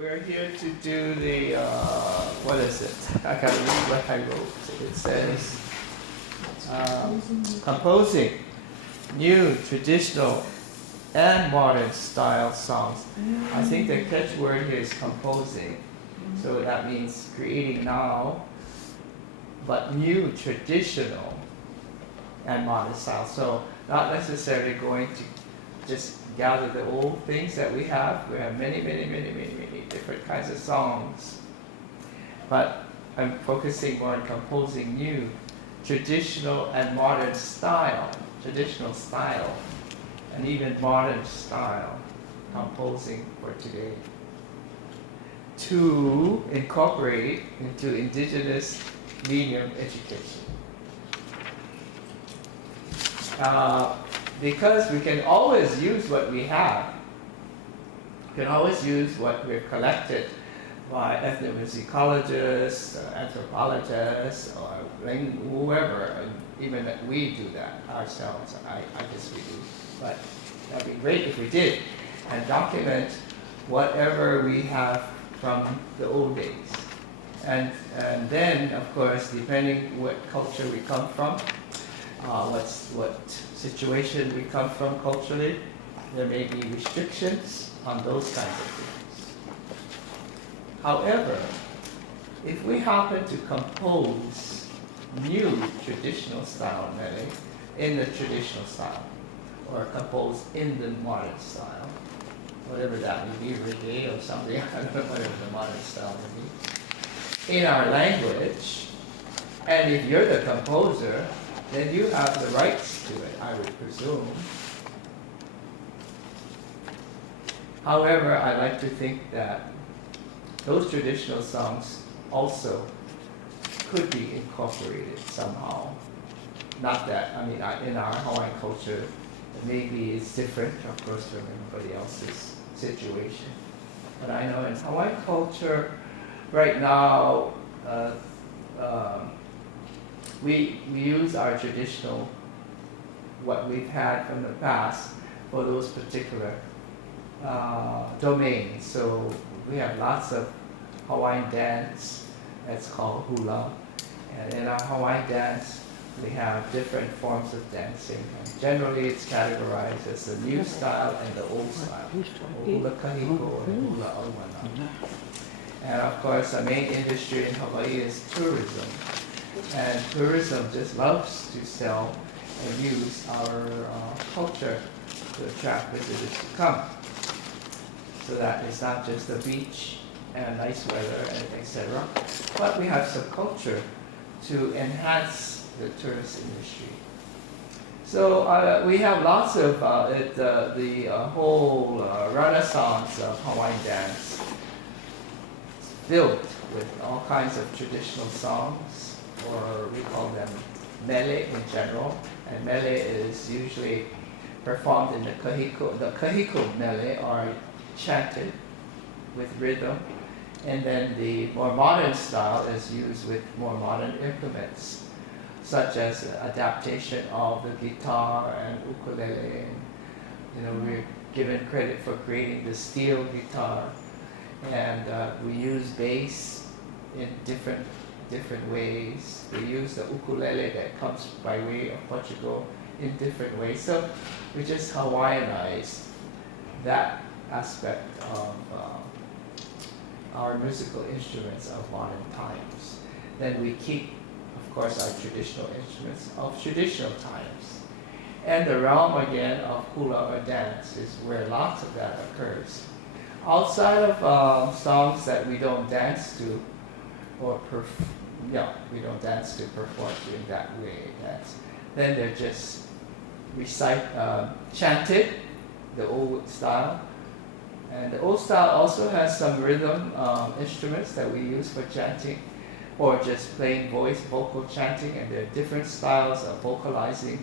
We're here to do the, what is it? I can't read what I wrote. It says, composing new, traditional, and modern style songs. I think the catchword here is composing. So that means creating now, but new, traditional, and modern style. So not necessarily going to just gather the old things that we have. We have many different kinds of songs. But I'm focusing more on composing new, traditional, and modern style. Traditional style, and even modern style composing for today. To incorporate into Indigenous medium education. Because we can always use what we have, we can always use what we've collected by ethnomusicologists, anthropologists, or whoever, even that we do that ourselves. I guess we do, but that'd be great if we did, and document whatever we have from the old days. And then, of course, depending what culture we come from, what situation we come from culturally, there may be restrictions on those kinds of things. However, if we happen to compose new traditional style melody in the traditional style, or compose in the modern style, whatever that may be, reggae or something, I don't know, whatever the modern style may be, in our language, and if you're the composer, then you have the rights to it, I would presume. However, I like to think that those traditional songs also could be incorporated somehow. Not that, I mean, in our Hawaiian culture, maybe it's different, of course, from everybody else's situation. But I know in Hawaiian culture, right now, we use our traditional, what we've had from the past, for those particular domains. So we have lots of Hawaiian dance that's called hula. And in our Hawaiian dance, we have different forms of dancing. And generally, it's categorized as the new style and the old style. Hula kahiko and hula awana. And of course, the main industry in Hawaii is tourism. And tourism just loves to sell and use our culture to attract visitors to come. So that it's not just the beach and nice weather and etc. But we have some culture to enhance the tourist industry. So we have lots of the whole renaissance of Hawaiian dance filled with all kinds of traditional songs, or we call them mele in general. And mele is usually performed in the kahiko. The kahiko mele are chanted with rhythm. And then the more modern style is used with more modern implements, such as adaptation of the guitar and ukulele. And, we're given credit for creating the steel guitar. And we use bass in different ways. We use the ukulele that comes by way of Portugal in different ways. So we just Hawaiianized that aspect of our musical instruments of modern times. Then we keep, of course, our traditional instruments of traditional times. And the realm again of hula or dance is where lots of that occurs. Outside of songs that we don't dance to, or we don't dance to perform to in that way. Then they're just chanted, the old style. And the old style also has some rhythm instruments that we use for chanting, or just plain vocal chanting, and there are different styles of vocalizing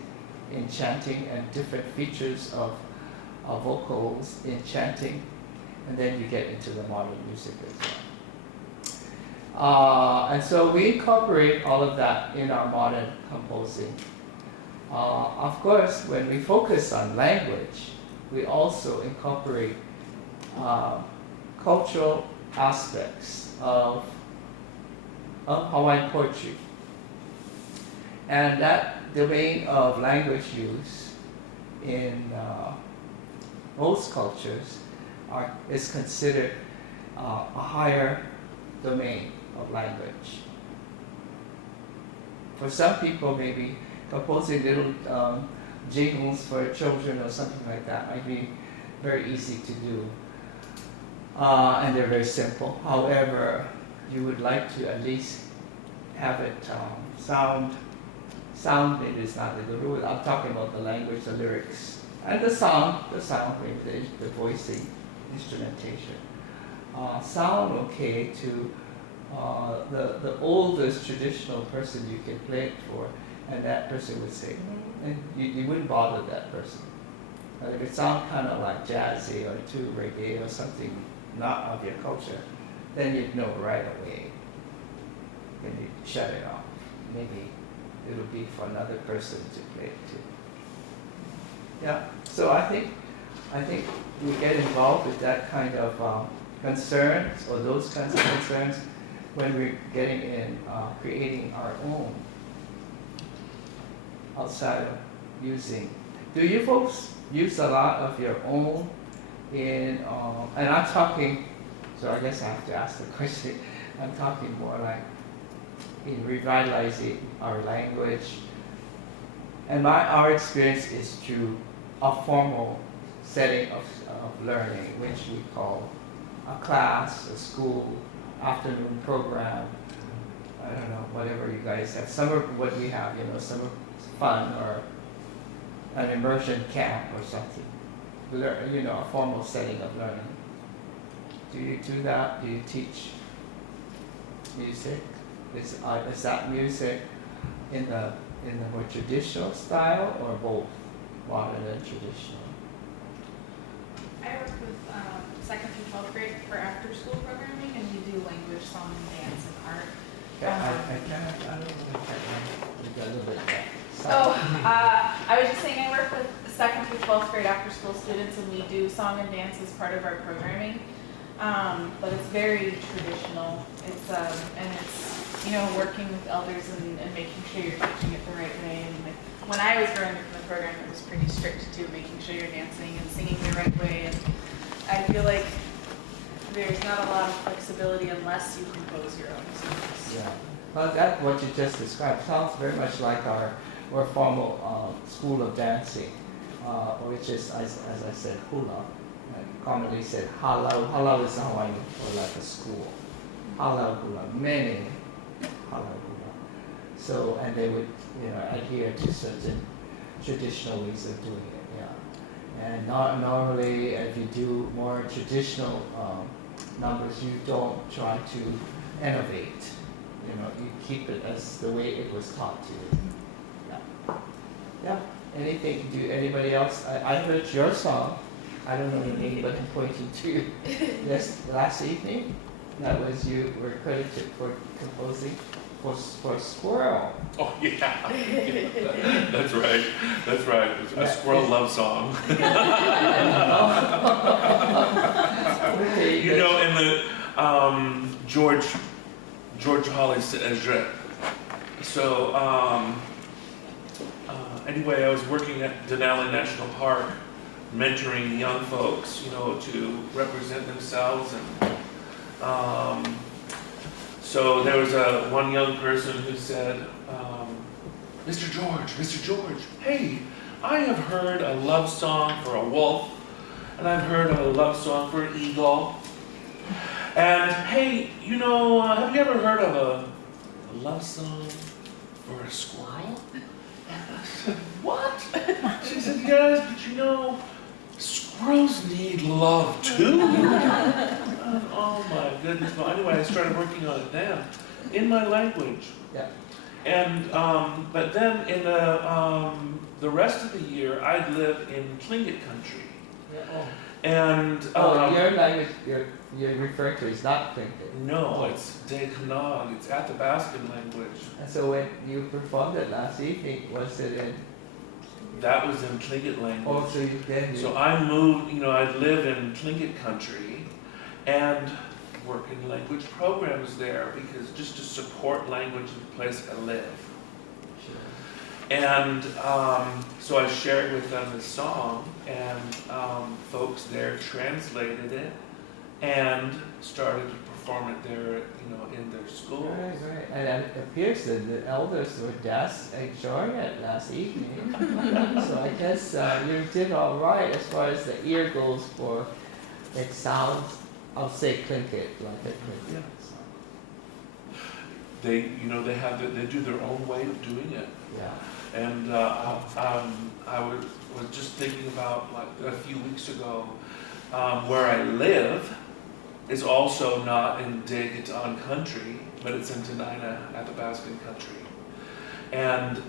in chanting and different features of vocals in chanting, and then you get into the modern music as well. And so we incorporate all of that in our modern composing. Of course, when we focus on language, we also incorporate cultural aspects of Hawaiian poetry. And that domain of language use in most cultures is considered a higher domain of language. For some people, maybe composing little jingles for children or something like that might be very easy to do, and they're very simple. However, you would like to at least have it sound maybe is not the rule. I'm talking about the language, the lyrics, and the sound, maybe the voicing, instrumentation. Sound okay to the oldest traditional person you can play it for, and that person would say, and you wouldn't bother that person. But if it sounds kind of like jazzy or too reggae or something not of your culture, then you'd know right away. Then you shut it off. Maybe it'll be for another person to play it too. Yeah. So I think we get involved with that kind of concerns or those kinds of concerns when we're getting in creating our own outside of using. Do you folks use a lot of your own in, and I'm talking, so I guess I have to ask the question, I'm talking more like in revitalizing our language. And our experience is through a formal setting of learning, which we call a class, a school, afternoon program, I don't know, whatever you guys have. Summer, what we have, summer fun or an immersion camp or something. A formal setting of learning. Do you do that? Do you teach music? Is that music in the more traditional style or both, modern and traditional? I work with 2nd through 12th grade for after school programming, and we do language, song, and dance, and art. I don't know if a little bit I was just saying I work with 2nd through 12th grade after school students, and we do song and dance as part of our programming. But it's very traditional. It's working with elders and making sure you're teaching it the right way. And when I was growing up in the program, it was pretty strict too, making sure you're dancing and singing the right way. And I feel like there's not a lot of flexibility unless you compose your own songs. Yeah. Well, that what you just described sounds very much like our more formal school of dancing, which is, as I said, hula. Commonly said halau. Halau is Hawaiian for like a school. Halau hula, many halau hula. So, and they would, adhere to certain traditional ways of doing it. Yeah. And normally, if you do more traditional numbers, you don't try to innovate. You keep it as the way it was taught to you. Yeah. Yeah. Anything? Do anybody else? I heard your song. I don't know the name, but I'm pointing to you. Yes, last evening, that was you were credited for composing for Squirrel. Oh yeah, that's right. That's right. A squirrel love song. Okay, In the George Hawley said. So anyway, I was working at Denali National Park, mentoring young folks, to represent themselves, and so there was one young person who said, Mr. George, hey, I have heard a love song for a wolf, and I've heard a love song for an eagle, and hey, have you ever heard of a love song for a squirrel? And I said, what? She said, yes, but squirrels need love too. Oh my goodness. Well, anyway, I started working on it then in my language. Yeah. And but then in the rest of the year, I'd live in Tlingit country. Yeah. Oh. And your language you're referring to is not Tlingit. No, it's Dekanag. It's Athabascan language. And so when you performed it last evening, was it in? That was in Tlingit language. So I moved, I'd live in Tlingit country, and work in language programs there because just to support language in the place I live. And so I shared with them the song, and folks there translated it and started to perform it there, in their schools. Right. And it appears that the elders were just enjoying it last evening. So I guess you did all right as far as the ear goes for it sounds, I'll say click it, like a click it. They do their own way of doing it. Yeah. And I was just thinking about, like, a few weeks ago, where I live is also not in Daguetan country, but it's in Tenina, Athabascan country. And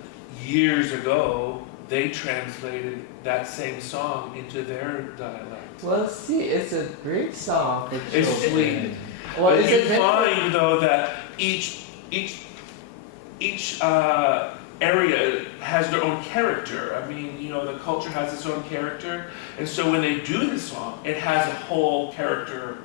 years ago, they translated that same song into their dialect. Well, see, it's a great song for It's children. sweet. Well, But is you it find, though, that each area has their own character. I mean, the culture has its own character, and so when they do the song, it has a whole character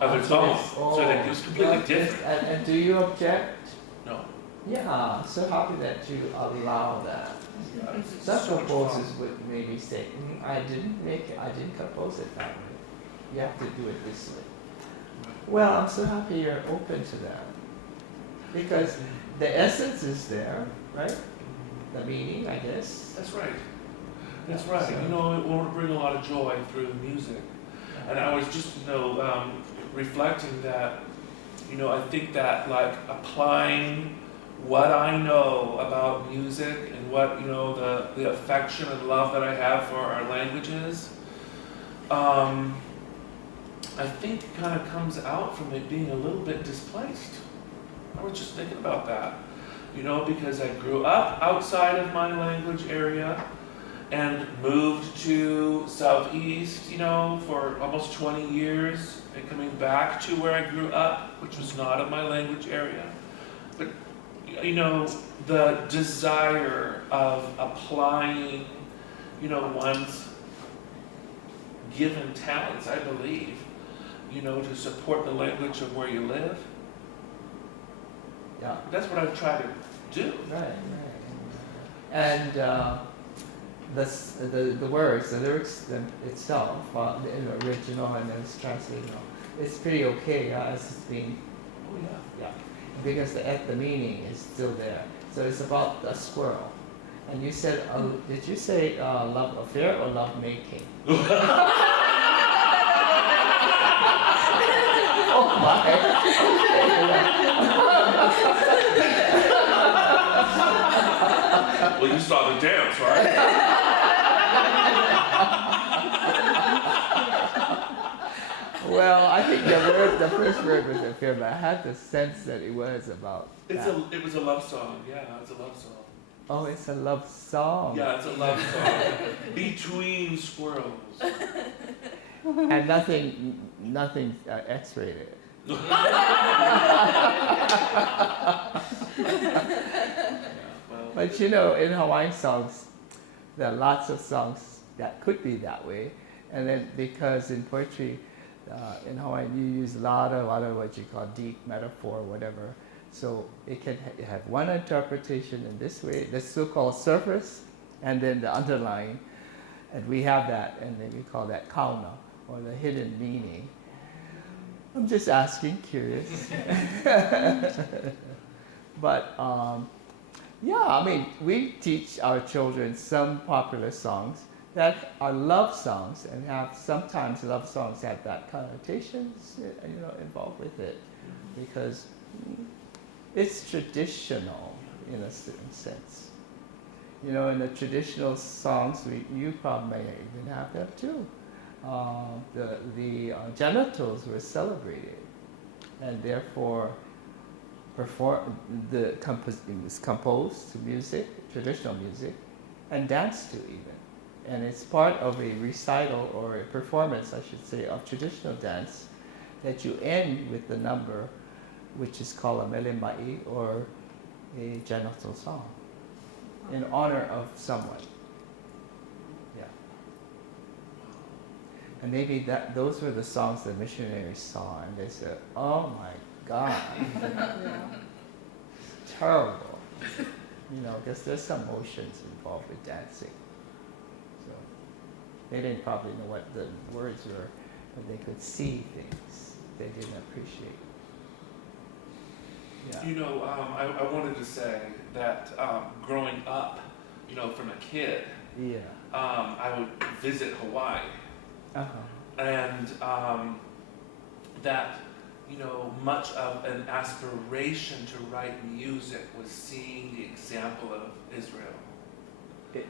of its own. So that it's completely different. And do you object? No. Yeah, so happy that you allow that. Some So much composers fun. would maybe say, I didn't compose it that way. You have to do it this way. Well, I'm so happy you're open to that. Because the essence is there, right? The meaning, I guess. That's right. That's right. So- It will bring a lot of joy through the music. And I was just, reflecting that, I think that, like, applying what I know about music and what, the affection and love that I have for our languages, I think kind of comes out from it being a little bit displaced. I was just thinking about that, because I grew up outside of my language area and moved to Southeast, for almost 20 years, and coming back to where I grew up, which was not in my language area. But, the desire of applying, one's given talents, I believe, to support the language of where you live. Yeah. That's what I've tried to do. Right. And the words, the lyrics itself, in the original and then it's translated, it's pretty okay as it's being, Oh, yeah. because the meaning is still there. So it's about a squirrel. And you said, did you say love affair or love making? Oh my! Well, you saw the dance, right? Well, I think the first word was affair, but I had the sense that it was about that. It was a love song. Yeah, it's a love song. Oh, it's a love song. Yeah, it's a love song. Between squirrels. And nothing X-rated. But in Hawaiian songs, there are lots of songs that could be that way. And then because in poetry, in Hawaiian, you use a lot of what you call deep metaphor, whatever. So it can have one interpretation in this way, the so-called surface, and then the underlying. And we have that, and then we call that kauna, or the hidden meaning. I'm just asking, curious. But we teach our children some popular songs that are love songs, and sometimes love songs have that connotations, involved with it, because it's traditional in a certain sense. In the traditional songs, you probably may even have that too. The genitals were celebrated, and therefore it was composed to music, traditional music, and danced to even. And it's part of a recital or a performance, I should say, of traditional dance that you end with the number, which is called a mele mai, or a genital song, in honor of someone. Yeah. And maybe those were the songs the missionaries saw, and they said, "Oh my God, terrible." Because there's some emotions involved with dancing. So they didn't probably know what the words were, but they could see things they didn't appreciate. Yeah. I wanted to say that growing up, from a kid, Yeah. I would visit Hawaii, Uh-huh. and that, much of an aspiration to write music was seeing the example of Israel.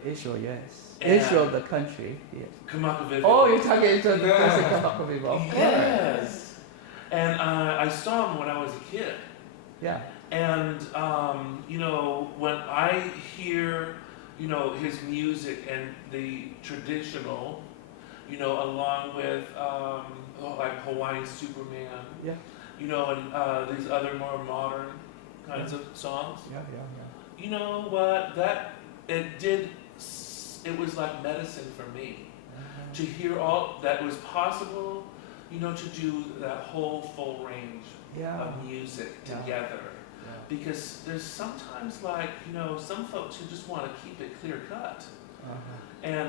Israel, yes. And Israel, the country. Yes. Kamakaviva. Oh, you're talking to the person Kamakaviva. Yes. And I saw him when I was a kid. Yeah. And, when I hear, his music and the traditional, along with, like Hawaiian Superman, Yeah. and these other more modern kinds of songs. Yeah. You know what? It was like medicine for me Uh-huh. to hear all that was possible, to do that whole full range Yeah. of music Yeah. together. Yeah. Because there's sometimes some folks who just want to keep it clear cut Uh-huh. and,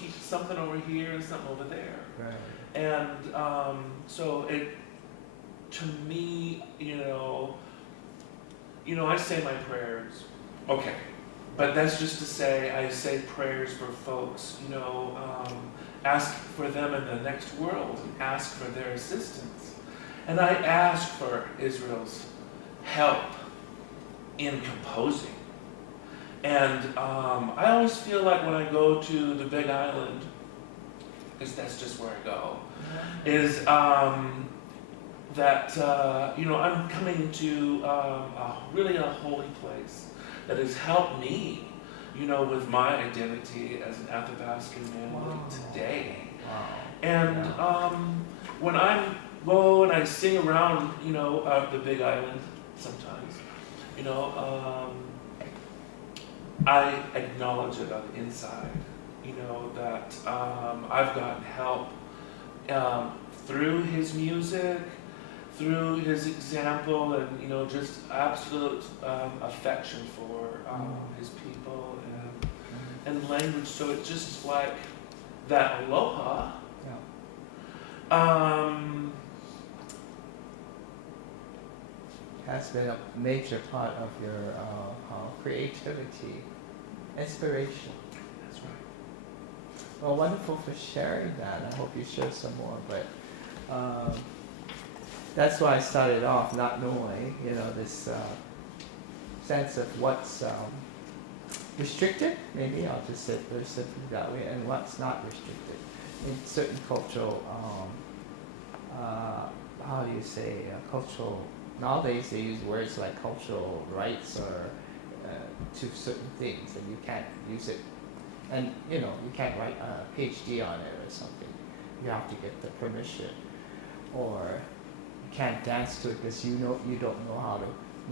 keep something over here and something over there. Right. And so to me, I say my prayers. Okay. But that's just to say, I say prayers for folks, ask for them in the next world and ask for their assistance. And I ask for Israel's help in composing. And I always feel like when I go to the Big Island, because that's just where I go, is that, I'm coming to really a holy place that has helped me, with my identity as an Athabascan man today. Wow. And when I go and I sing around, the Big Island sometimes, I acknowledge it on the inside, that I've gotten help through his music, through his example, and just absolute affection for his people and language. So it's just like that aloha. Yeah. Has been a major part of your creativity, inspiration. That's right. Well, wonderful for sharing that. I hope you share some more. But that's why I started off not knowing, this sense of what's restricted. Maybe I'll just say it very simply that way, and what's not restricted in certain cultural. How do you say cultural? Nowadays they use words like cultural rights or to certain things, and you can't use it, and you can't write a PhD on it or something. You have to get the permission, or you can't dance to it because you don't know how to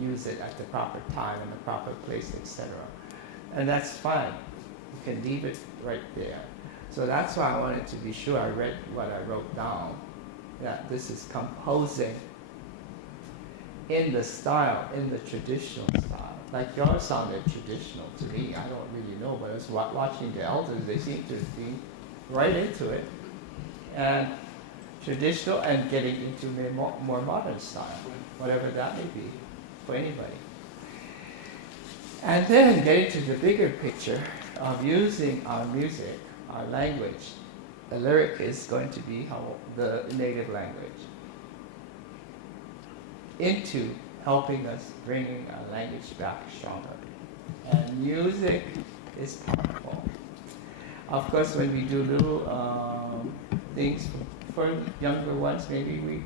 use it at the proper time and the proper place, etc. And that's fine. You can leave it right there. So that's why I wanted to be sure I read what I wrote down, that this is composing in the style, in the traditional style. Like yours sounded traditional to me. I don't really know, but I was watching the elders, they seem to be right into it. And traditional and getting into more modern style, whatever that may be for anybody. And then getting to the bigger picture of using our music, our language. The lyric is going to be the native language into helping us bringing our language back stronger. And music is powerful. Of course, when we do little things for younger ones, maybe we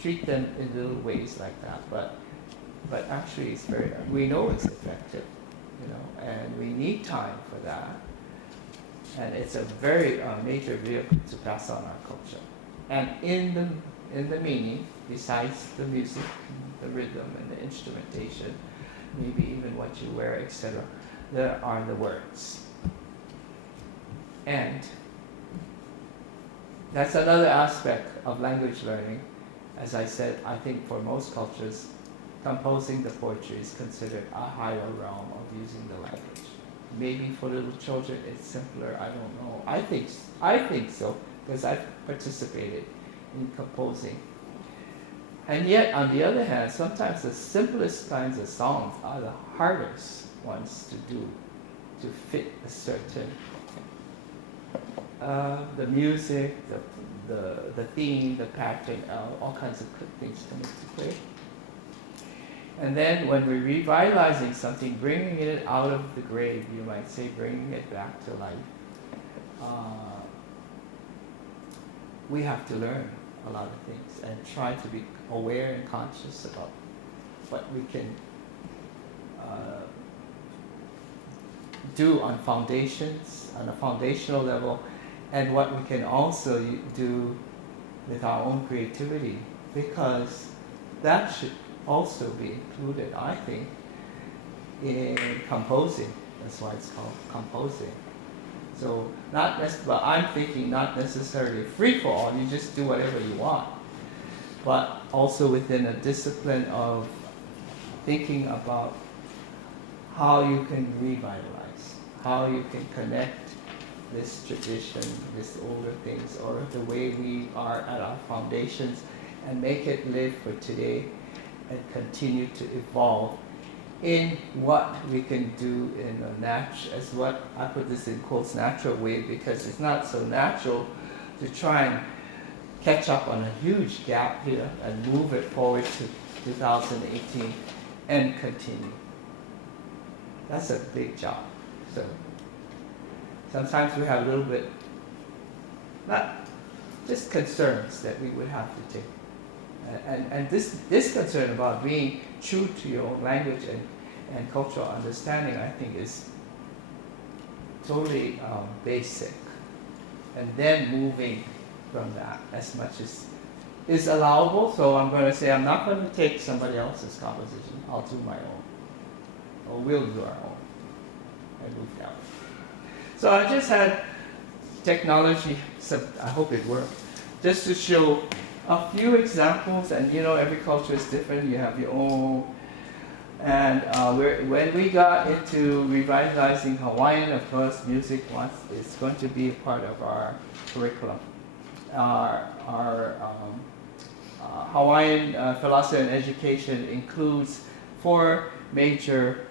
treat them in little ways like that. But actually, we know it's effective, and we need time for that. And it's a very major vehicle to pass on our culture. And in the meaning, besides the music, the rhythm, and the instrumentation, maybe even what you wear, etc., there are the words. And That's another aspect of language learning. As I said, I think for most cultures, composing the poetry is considered a higher realm of using the language. Maybe for little children it's simpler, I don't know. I think so, because I've participated in composing. And yet, on the other hand, sometimes the simplest kinds of songs are the hardest ones to do, to fit a certain, the music, the theme, the pattern, all kinds of things come into play. And then when we're revitalizing something, bringing it out of the grave, you might say, bringing it back to life, we have to learn a lot of things and try to be aware and conscious about what we can do on foundations, on a foundational level, and what we can also do with our own creativity, because that should also be included, I think, in composing. That's why it's called composing. So but I'm thinking not necessarily free for all, you just do whatever you want, but also within a discipline of thinking about how you can revitalize, how you can connect this tradition, this older things, or the way we are at our foundations, and make it live for today and continue to evolve in what we can do in a natural, as what I put this in quotes, natural way, because it's not so natural to try and catch up on a huge gap here and move it forward to 2018 and continue. That's a big job. So sometimes we have a little bit, not just concerns that we would have to take. And this concern about being true to your own language and cultural understanding, I think, is totally basic. And then moving from that as much as is allowable. So I'm going to say I'm not going to take somebody else's composition. I'll do my own. Or we'll do our own. And move down. So I just had technology, I hope it worked, just to show a few examples, and every culture is different, you have your own. And when we got into revitalizing Hawaiian, of course, music is going to be a part of our curriculum. Our Hawaiian philosophy and education includes 4 major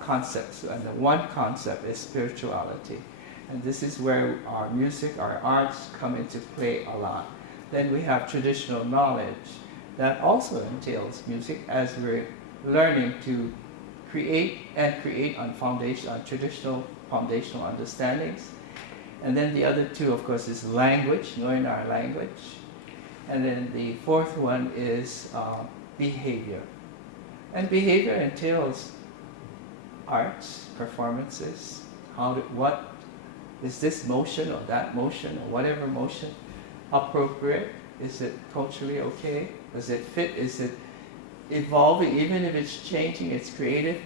concepts, and the one concept is spirituality. And this is where our music, our arts come into play a lot. Then we have traditional knowledge that also entails music, as we're learning to create on traditional foundational understandings. And then the other 2, of course, is language, knowing our language. And then the 4th one is behavior. And behavior entails arts, performances, what is this motion or that motion or whatever motion appropriate? Is it culturally okay? Does it fit? Is it evolving? Even if it's changing, it's creative.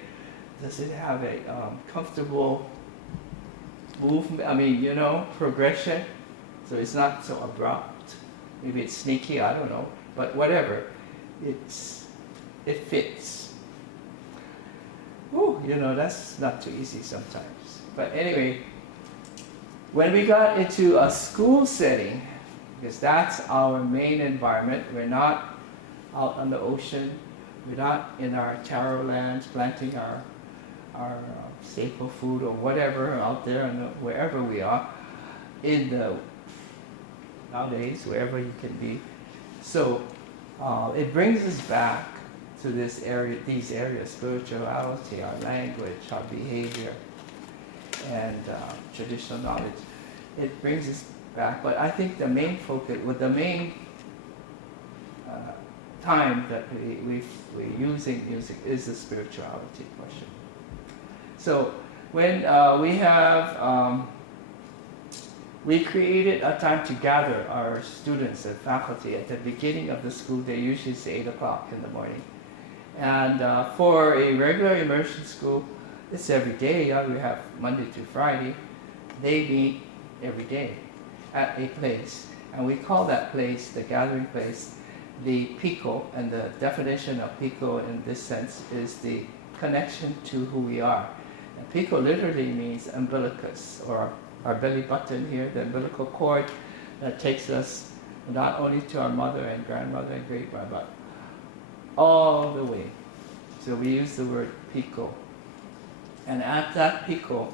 Does it have a comfortable movement? Progression. So it's not so abrupt. Maybe it's sneaky. I don't know. But whatever, it fits. Ooh, that's not too easy sometimes. But anyway, when we got into a school setting, because that's our main environment. We're not out on the ocean. We're not in our taro lands planting our staple food or whatever out there, wherever we are, nowadays, wherever you can be. So it brings us back to these areas, spirituality, our language, our behavior, and traditional knowledge. It brings us back, but I think the main focus, the main time that we're using music is the spirituality question. So when we created a time to gather our students and faculty at the beginning of the school day, usually it's 8 o'clock in the morning. And for a regular immersion school, it's every day. We have Monday to Friday. They meet every day at a place. And we call that place, the gathering place, the pico, and the definition of pico in this sense is the connection to who we are. And pico literally means umbilicus, or our belly button here, the umbilical cord that takes us not only to our mother and grandmother and great-grandmother, but all the way. So we use the word pico. And at that pico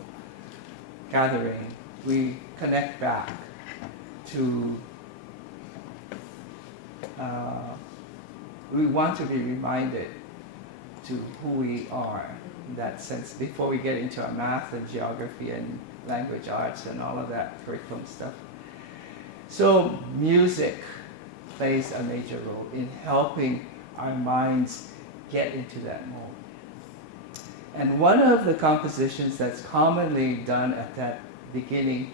gathering, we connect back to, we want to be reminded to who we are in that sense before we get into our math and geography and language arts and all of that curriculum stuff. So music plays a major role in helping our minds get into that mode. And one of the compositions that's commonly done at that beginning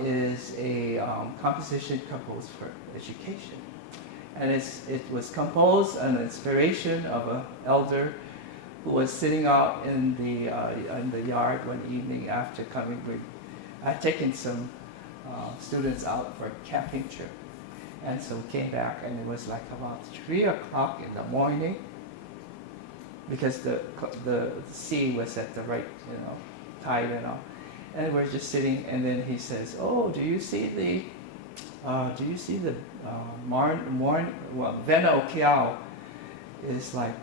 is a composition composed for education. And it was composed on inspiration of an elder who was sitting out in the yard one evening after coming. I'd taken some students out for a camping trip. And so we came back, and it was like about 3 o'clock in the morning, because the sea was at the right, tide and all. And we're just sitting, and then he says, "Oh, do you see the Vena Okiao is like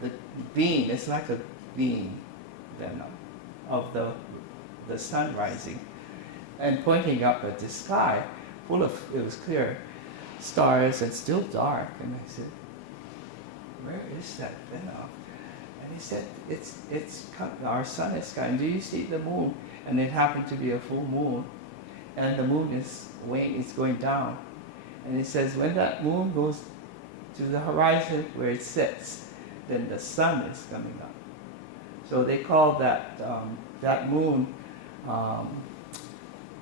the beam, it's like a beam, Vena, of the sun rising, and pointing up at the sky, full of, it was clear, stars and still dark." And I said, "Where is that Vena?" And he said, it's our sun is sky. Do you see the moon?" And it happened to be a full moon, and the moon is going down. And he says, when that moon goes to the horizon where it sets, then the sun is coming up. So they call that moon,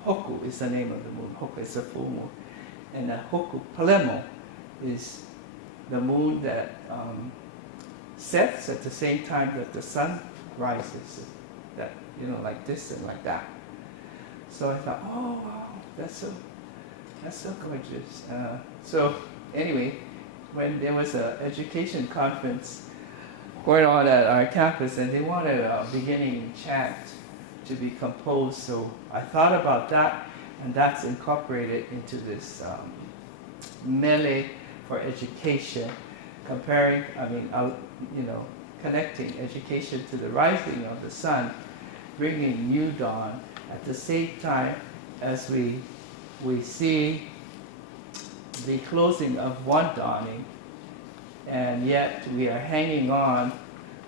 Hoku is the name of the moon. Hoku is a full moon. And the Hoku Palemo is the moon that sets at the same time that the sun rises, that, like this and like that. So I thought, oh wow, that's so gorgeous. So anyway, when there was an education conference going on at our campus, and they wanted a beginning chant to be composed, so I thought about that, and that's incorporated into this mele for education, connecting education to the rising of the sun, bringing new dawn at the same time as we see the closing of one dawning, and yet we are hanging on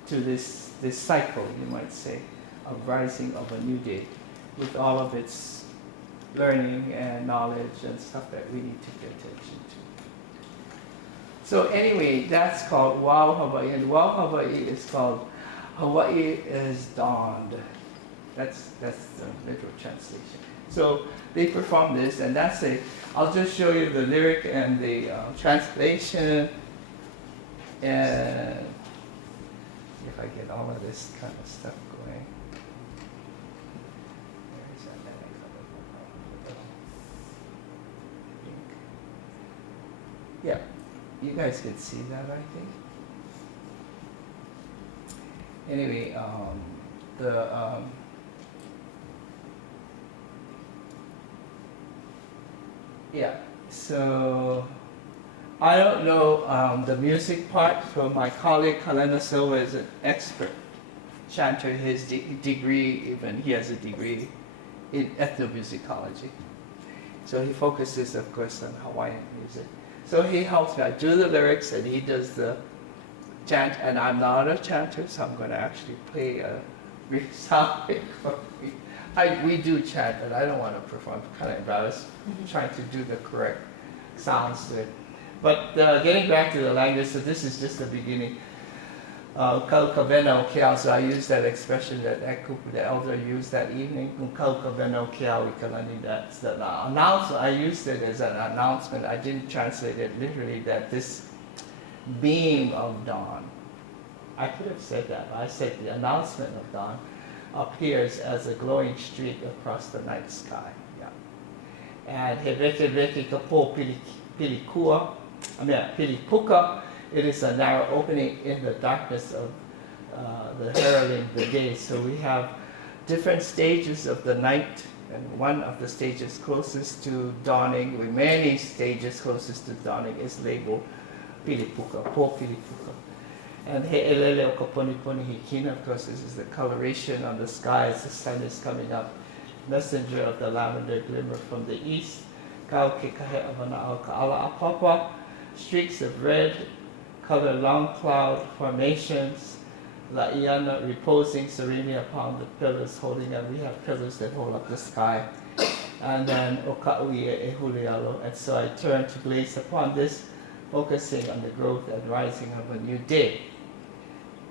to this cycle, you might say, of rising of a new day, with all of its learning and knowledge and stuff that we need to pay attention to. So anyway, that's called Wow Hawaii, and Wow Hawaii is called Hawaii is Dawned. That's the literal translation. So they perform this, and I'll just show you the lyric and the translation, and if I get all of this kind of stuff going. Yeah, you guys can see that, I think. Anyway, so I don't know the music part, so my colleague Kalena Silva is an expert chanter. His degree, he has a degree in ethnomusicology. So he focuses, of course, on Hawaiian music. So he helps me. I do the lyrics, and he does the chant, and I'm not a chanter, so I'm going to actually play a sound recording. We do chant, but I don't want to perform. I'm kind of embarrassed trying to do the correct sounds to it. But getting back to the language, so this is just the beginning. Kaukaveno Kiao, so I use that expression that the elder used that evening. Kaukaveno Kiao Ikalani, that's the announcement. I used it as an announcement. I didn't translate it literally, that this beam of dawn, I could have said that, but I said the announcement of dawn appears as a glowing streak across the night sky. Yeah. And Heveke Kapo Pilikua, Pilipuka, it is a narrow opening in the darkness of the heralding the day. So we have different stages of the night, and one of the stages closest to dawning, with many stages closest to dawning, is labeled Pilipuka, Po Pilipuka. And He'elele o Kaponiponi Hikina, of course, this is the coloration on the sky as the sun is coming up. Messenger of the lavender glimmer from the east. Kauke Kahe Avana'au Ka'ala Apapa, streaks of red, color long cloud formations. La'iana reposing serenely upon the pillars holding them. We have pillars that hold up the sky. And then Oka'uie Ehulialo. And so I turn to gaze upon this, focusing on the growth and rising of a new day.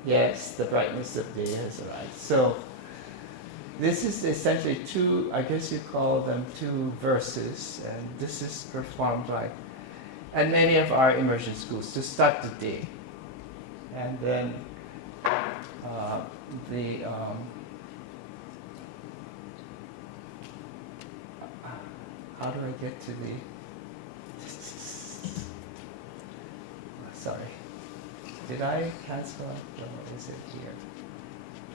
Yes, the brightness of day has arrived. So this is essentially two, I guess you call them two verses, and this is performed like at many of our immersion schools to start the day. And then how do I get to the, sorry, did I cancel it? Or is it here?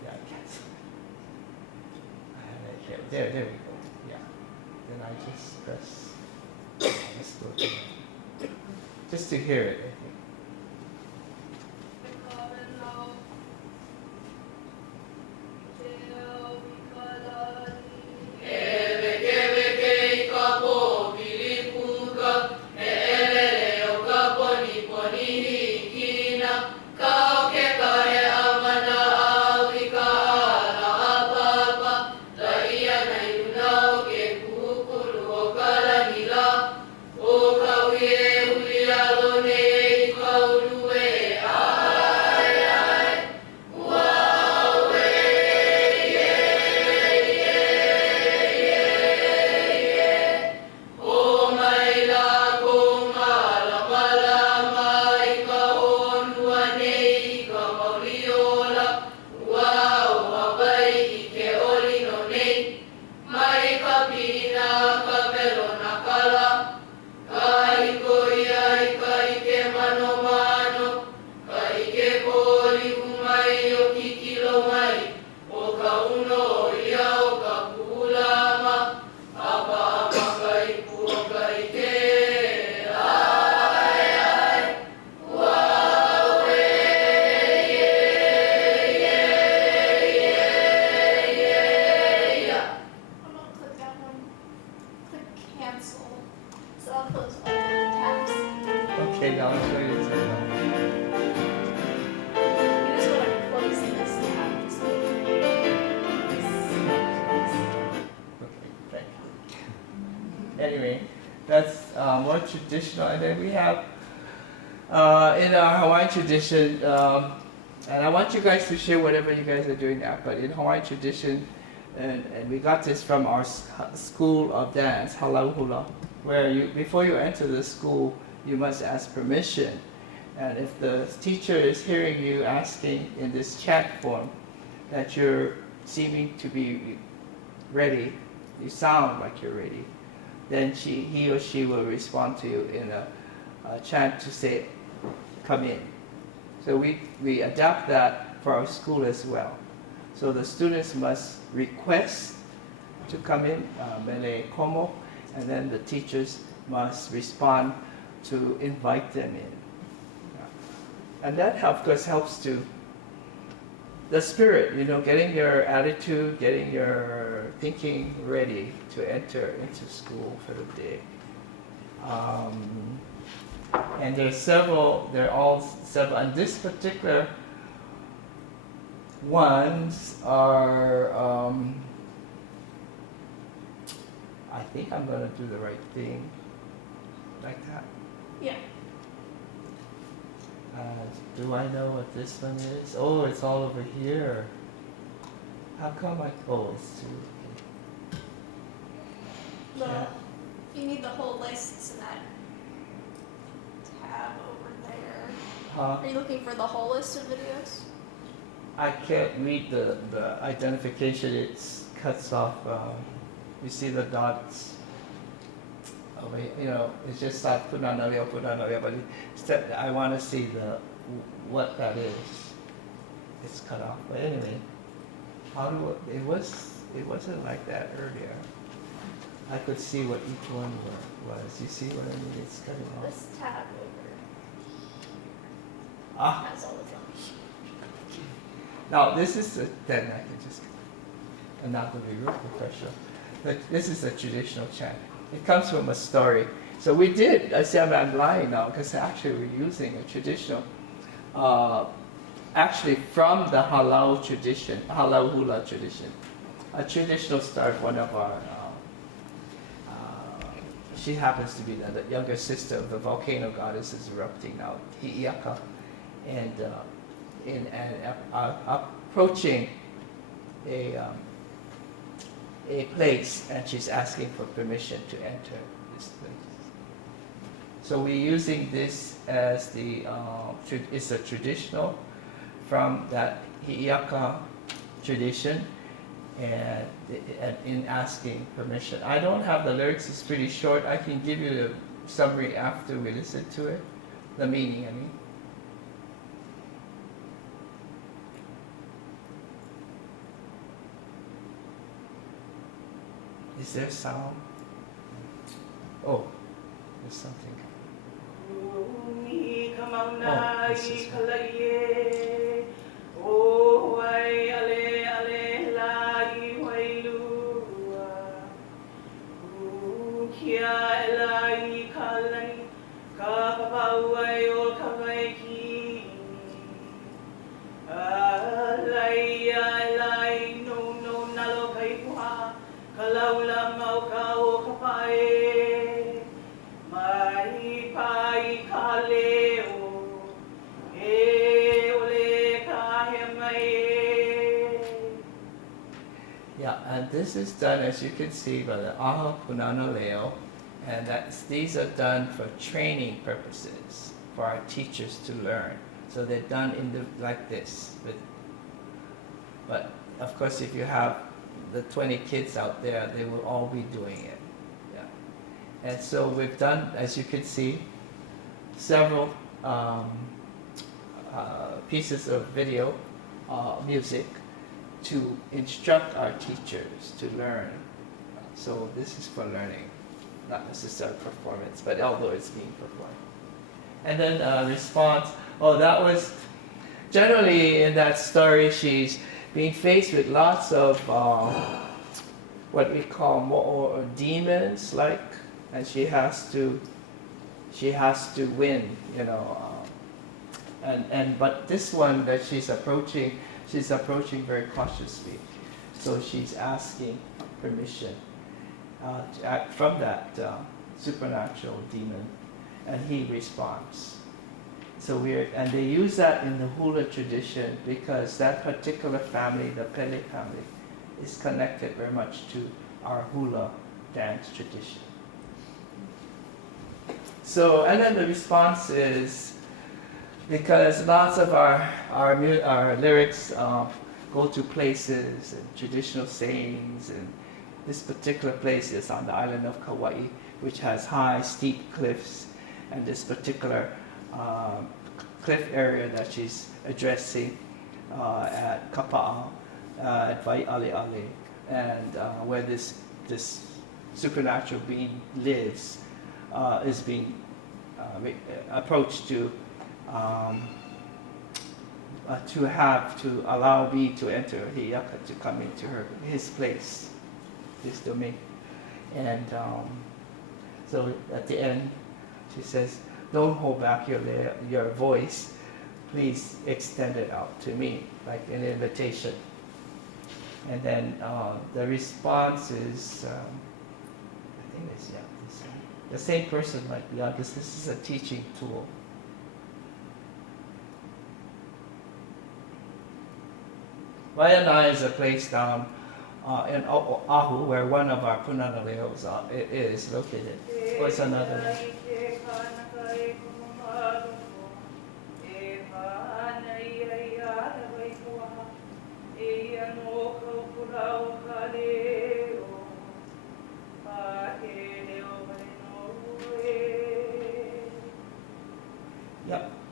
Yeah, I canceled it. I had it here. There we go. Yeah. Then I just press, let's go to it. Just to hear it, I think. Okay, now I'll show you this now. You just want to close this tab. Just Okay, thank you. Anyway, that's more traditional. And then we have, in our Hawaiian tradition, and I want you guys to share whatever you guys are doing now, but in Hawaiian tradition, and we got this from our school of dance, Halau Hula, where you, before you enter the school, you must ask permission. And if the teacher is hearing you asking in this chat form that you're seeming to be ready, you sound like you're ready, then he or she will respond to you in a chant to say, come in. So we adapt that for our school as well. So the students must request to come in, mele komo, and then the teachers must respond to invite them in. And that, of course, helps to the spirit, getting your attitude, getting your thinking ready to enter into school for the day. And they're all several, and this particular ones are, I think I'm going to do the right thing, like that. Yeah. Do I know what this one is? Oh, it's all over here. How come it's too... Yeah. You need the whole list. It's in that tab over there. Huh? Are you looking for the whole list of videos? I can't read the identification. It cuts off. You see the dots? over here, you know, it's just like put on a leo, but instead I want to see what that is. It's cut off. But anyway, it wasn't like that earlier. I could see what each one was. You see what I mean? It's cutting off. This tab over Ah, has all of them. now this is then I can just. I'm not going to be real professional. But this is a traditional chant. It comes from a story. So we did. I say I'm lying now because actually we're using a traditional. Actually from the Halau tradition, Halau Hula tradition. A traditional star, one of our, she happens to be the younger sister of the volcano goddess is erupting now, Hi'iaka, and approaching a place, and she's asking for permission to enter this place. So we're using this as it's a traditional from that Hi'iaka tradition, and in asking permission. I don't have the lyrics, it's pretty short. I can give you the summary after we listen to it, the meaning, I mean. Is there sound? Oh, there's something. Oh, this is yeah, and this is done, as you can see, by the Aha Punana Leo, and these are done for training purposes, for our teachers to learn. So they're done like this. But of course, if you have the 20 kids out there, they will all be doing it. Yeah. And so we've done, as you can see, several pieces of video, music, to instruct our teachers to learn. So this is for learning, not necessarily performance, but although it's being performed. And then response, that was, generally in that story, she's being faced with lots of what we call more demons, and she has to win, you know. But this one that she's approaching very cautiously. So she's asking permission from that supernatural demon, and he responds. So and they use that in the hula tradition because that particular family, the Pele family, is connected very much to our hula dance tradition. So, and then the response is, because lots of our lyrics go to places and traditional sayings, and this particular place is on the island of Kauai, which has high, steep cliffs, and this particular cliff area that she's addressing at Kapa'a, at Wai'ale'ale, and where this supernatural being lives, is being approached to allow me to enter Hi'iaka, to come into his place, his domain. And so at the end, she says, "Don't hold back your voice. Please extend it out to me, like an invitation." And then the response is, I think it's the same person might be on this. This is a teaching tool. Waianae is a place down in Oahu where one of our punana leos is located. What's another one?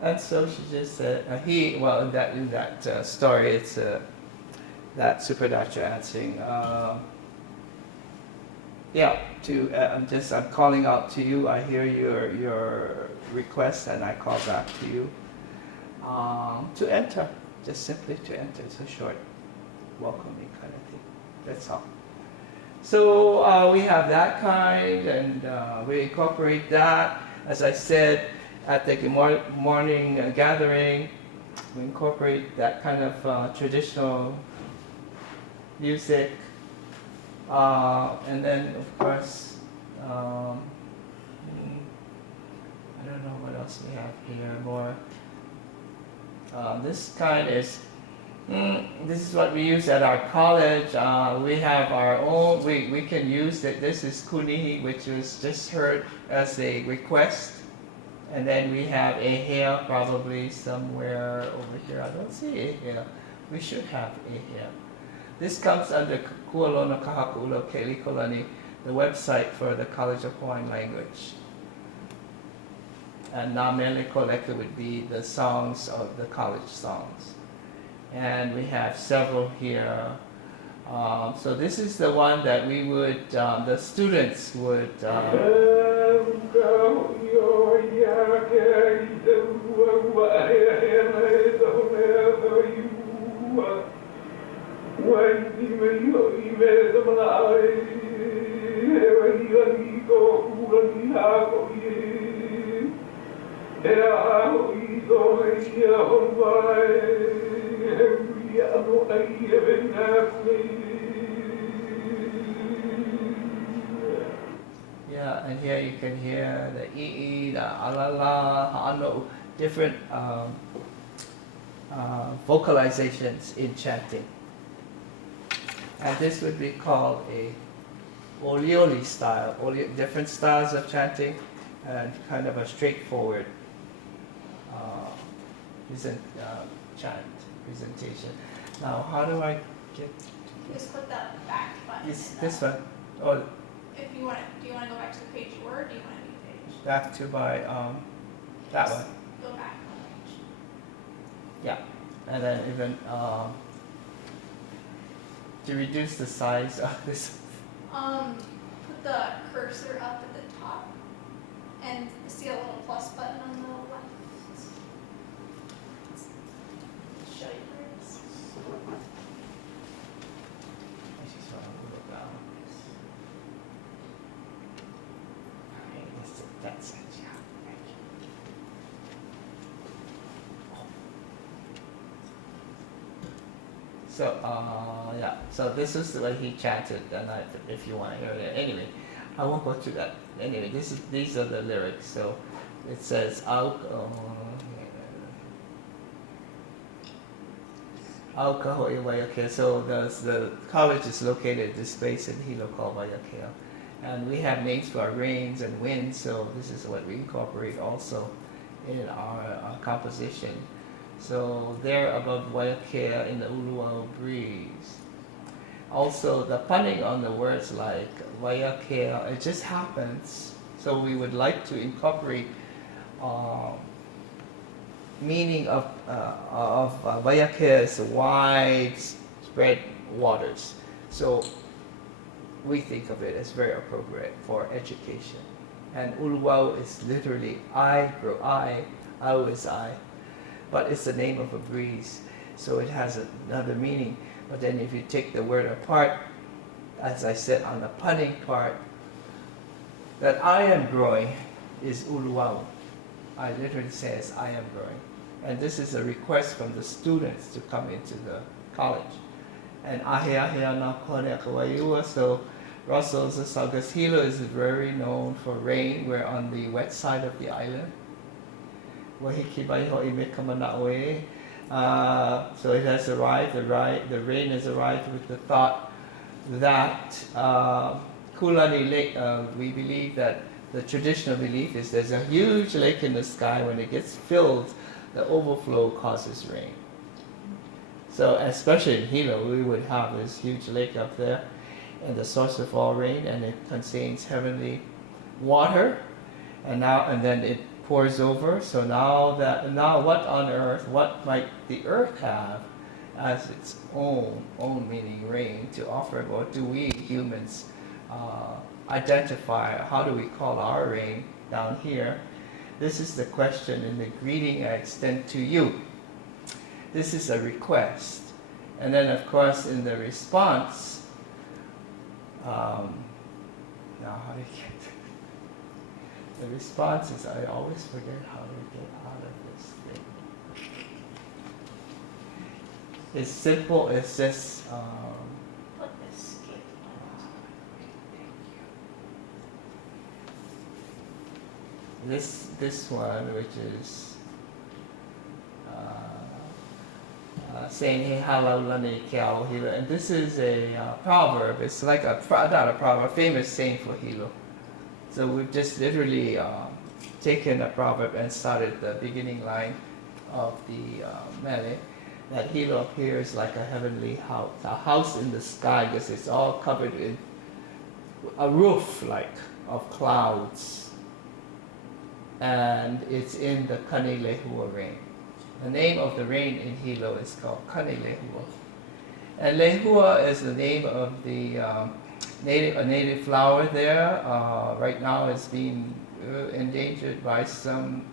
And so she just said, well, in that story, it's that supernatural answering. I'm calling out to you. I hear your request, and I call back to you to enter. Just simply to enter. It's a short, welcoming kind of thing. That's all. So we have that kind, and we incorporate that. As I said, at the morning gathering, we incorporate that kind of traditional music. And then, of course, I don't know what else we have here more. This kind is, this is what we use at our college. We have our own, we can use that. This is kunihi, which was just heard as a request. And then we have a hair probably somewhere over here. I don't see a hair. We should have a hair. This comes under Kualono Kahaku'ulo Ke'likolani, the website for the College of Hawaiian Language. And Namele Koleka would be the songs of the college songs. And we have several here. So this is the one that we would, the students would yeah, and here you can hear the i'i, the alala, ha'ano, different vocalizations in chanting. And this would be called a olioli style, different styles of chanting, and kind of a straightforward chant presentation. Now, how do I get? Just click that back button. This one? Oh, If you want to, do you want to go back to the page you were, or do you want a new page? back to my that Just one. Go back one page. Yeah, and then even to reduce the size of this. Put the cursor up at the top, and see a little plus button on the left. Show you where it is. That's it, yeah. So, yeah, so this is the way he chanted, and if you want to hear it. Anyway, I won't go through that. Anyway, these are the lyrics. So it says, so the college is located at this place in Hilo called Waiakea. And we have names for our rains and winds, so this is what we incorporate also in our composition. So there above Waiakea in the Uluwau breeze. Also the punning on the words like Waiakea, it just happens. So we would like to incorporate meaning of Waiakea is widespread waters. So we think of it as very appropriate for education. And Uluwau is literally I grow I, Au is I. But it's the name of a breeze, so it has another meaning. But then if you take the word apart, as I said on the punning part, that I am growing is Uluwau. I literally says I am growing. And this is a request from the students to come into the college. And so Russell's Saugus Hilo is very known for rain. We're on the wet side of the island. So it has arrived, the rain has arrived with the thought that Kulani Lake, we believe that the traditional belief is there's a huge lake in the sky. When it gets filled, the overflow causes rain. So especially in Hilo, we would have this huge lake up there and the source of all rain, and it contains heavenly water, and then it pours over. So now what on earth, what might the earth have as its own meaning rain to offer? What do we humans identify? How do we call our rain down here? This is the question in the greeting I extend to you. This is a request. And then of course in the response, now how do you get the response is, I always forget how to get out of this thing. It's simple, it's just Put escape this one, which is saying hey hello lani kiao hilo, and this is a proverb. It's like not a proverb, a famous saying for hilo. So we've just literally taken a proverb and started the beginning line of the mele, that hilo appears like a heavenly house, a house in the sky, because it's all covered in a roof like of clouds, and it's in the Kanilehua rain. The name of the rain in Hilo is called Kanilehua. And Lehua is the name of the a native flower there. Right now it's being endangered by some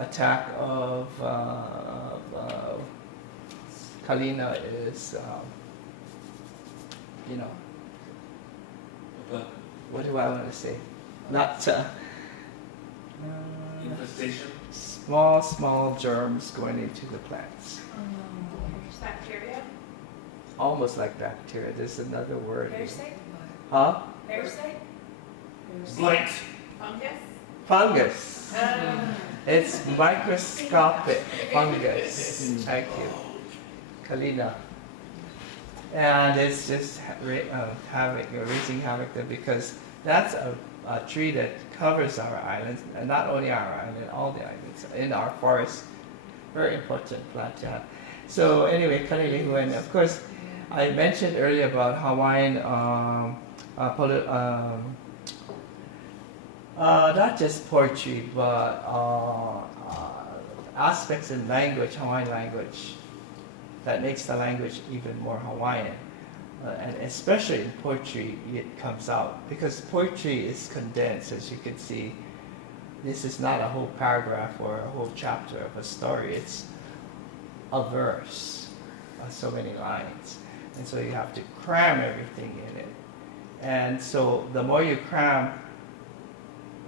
attack of Kalina is, what do I want to say? Not Infestation? small germs going into the plants. Bacteria? Almost like bacteria. There's another word. Parasite? Huh? Parasite? Blight. Fungus? Fungus. It's microscopic fungus. Thank you. Kalina. And it's just raising havoc there, because that's a tree that covers our islands, and not only our island, all the islands, in our forest. Very important plant to have. So anyway, Kanilehua, and of course, I mentioned earlier about Hawaiian, not just poetry, but aspects in language, Hawaiian language, that makes the language even more Hawaiian. And especially in poetry, it comes out, because poetry is condensed, as you can see. This is not a whole paragraph or a whole chapter of a story. It's a verse, so many lines. And so you have to cram everything in it. And so the more you cram,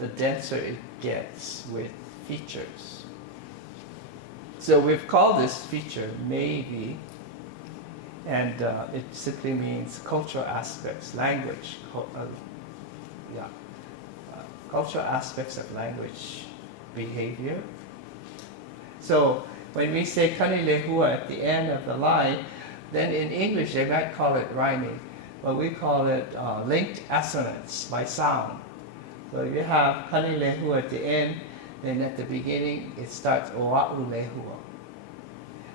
the denser it gets with features. So we've called this feature maybe, and it simply means cultural aspects, language, cultural aspects of language behavior. So when we say Kanilehua at the end of the line, then in English they might call it rhyming, but we call it linked assonance by sound. So you have Kanilehua at the end, then at the beginning it starts Oa'ulehua.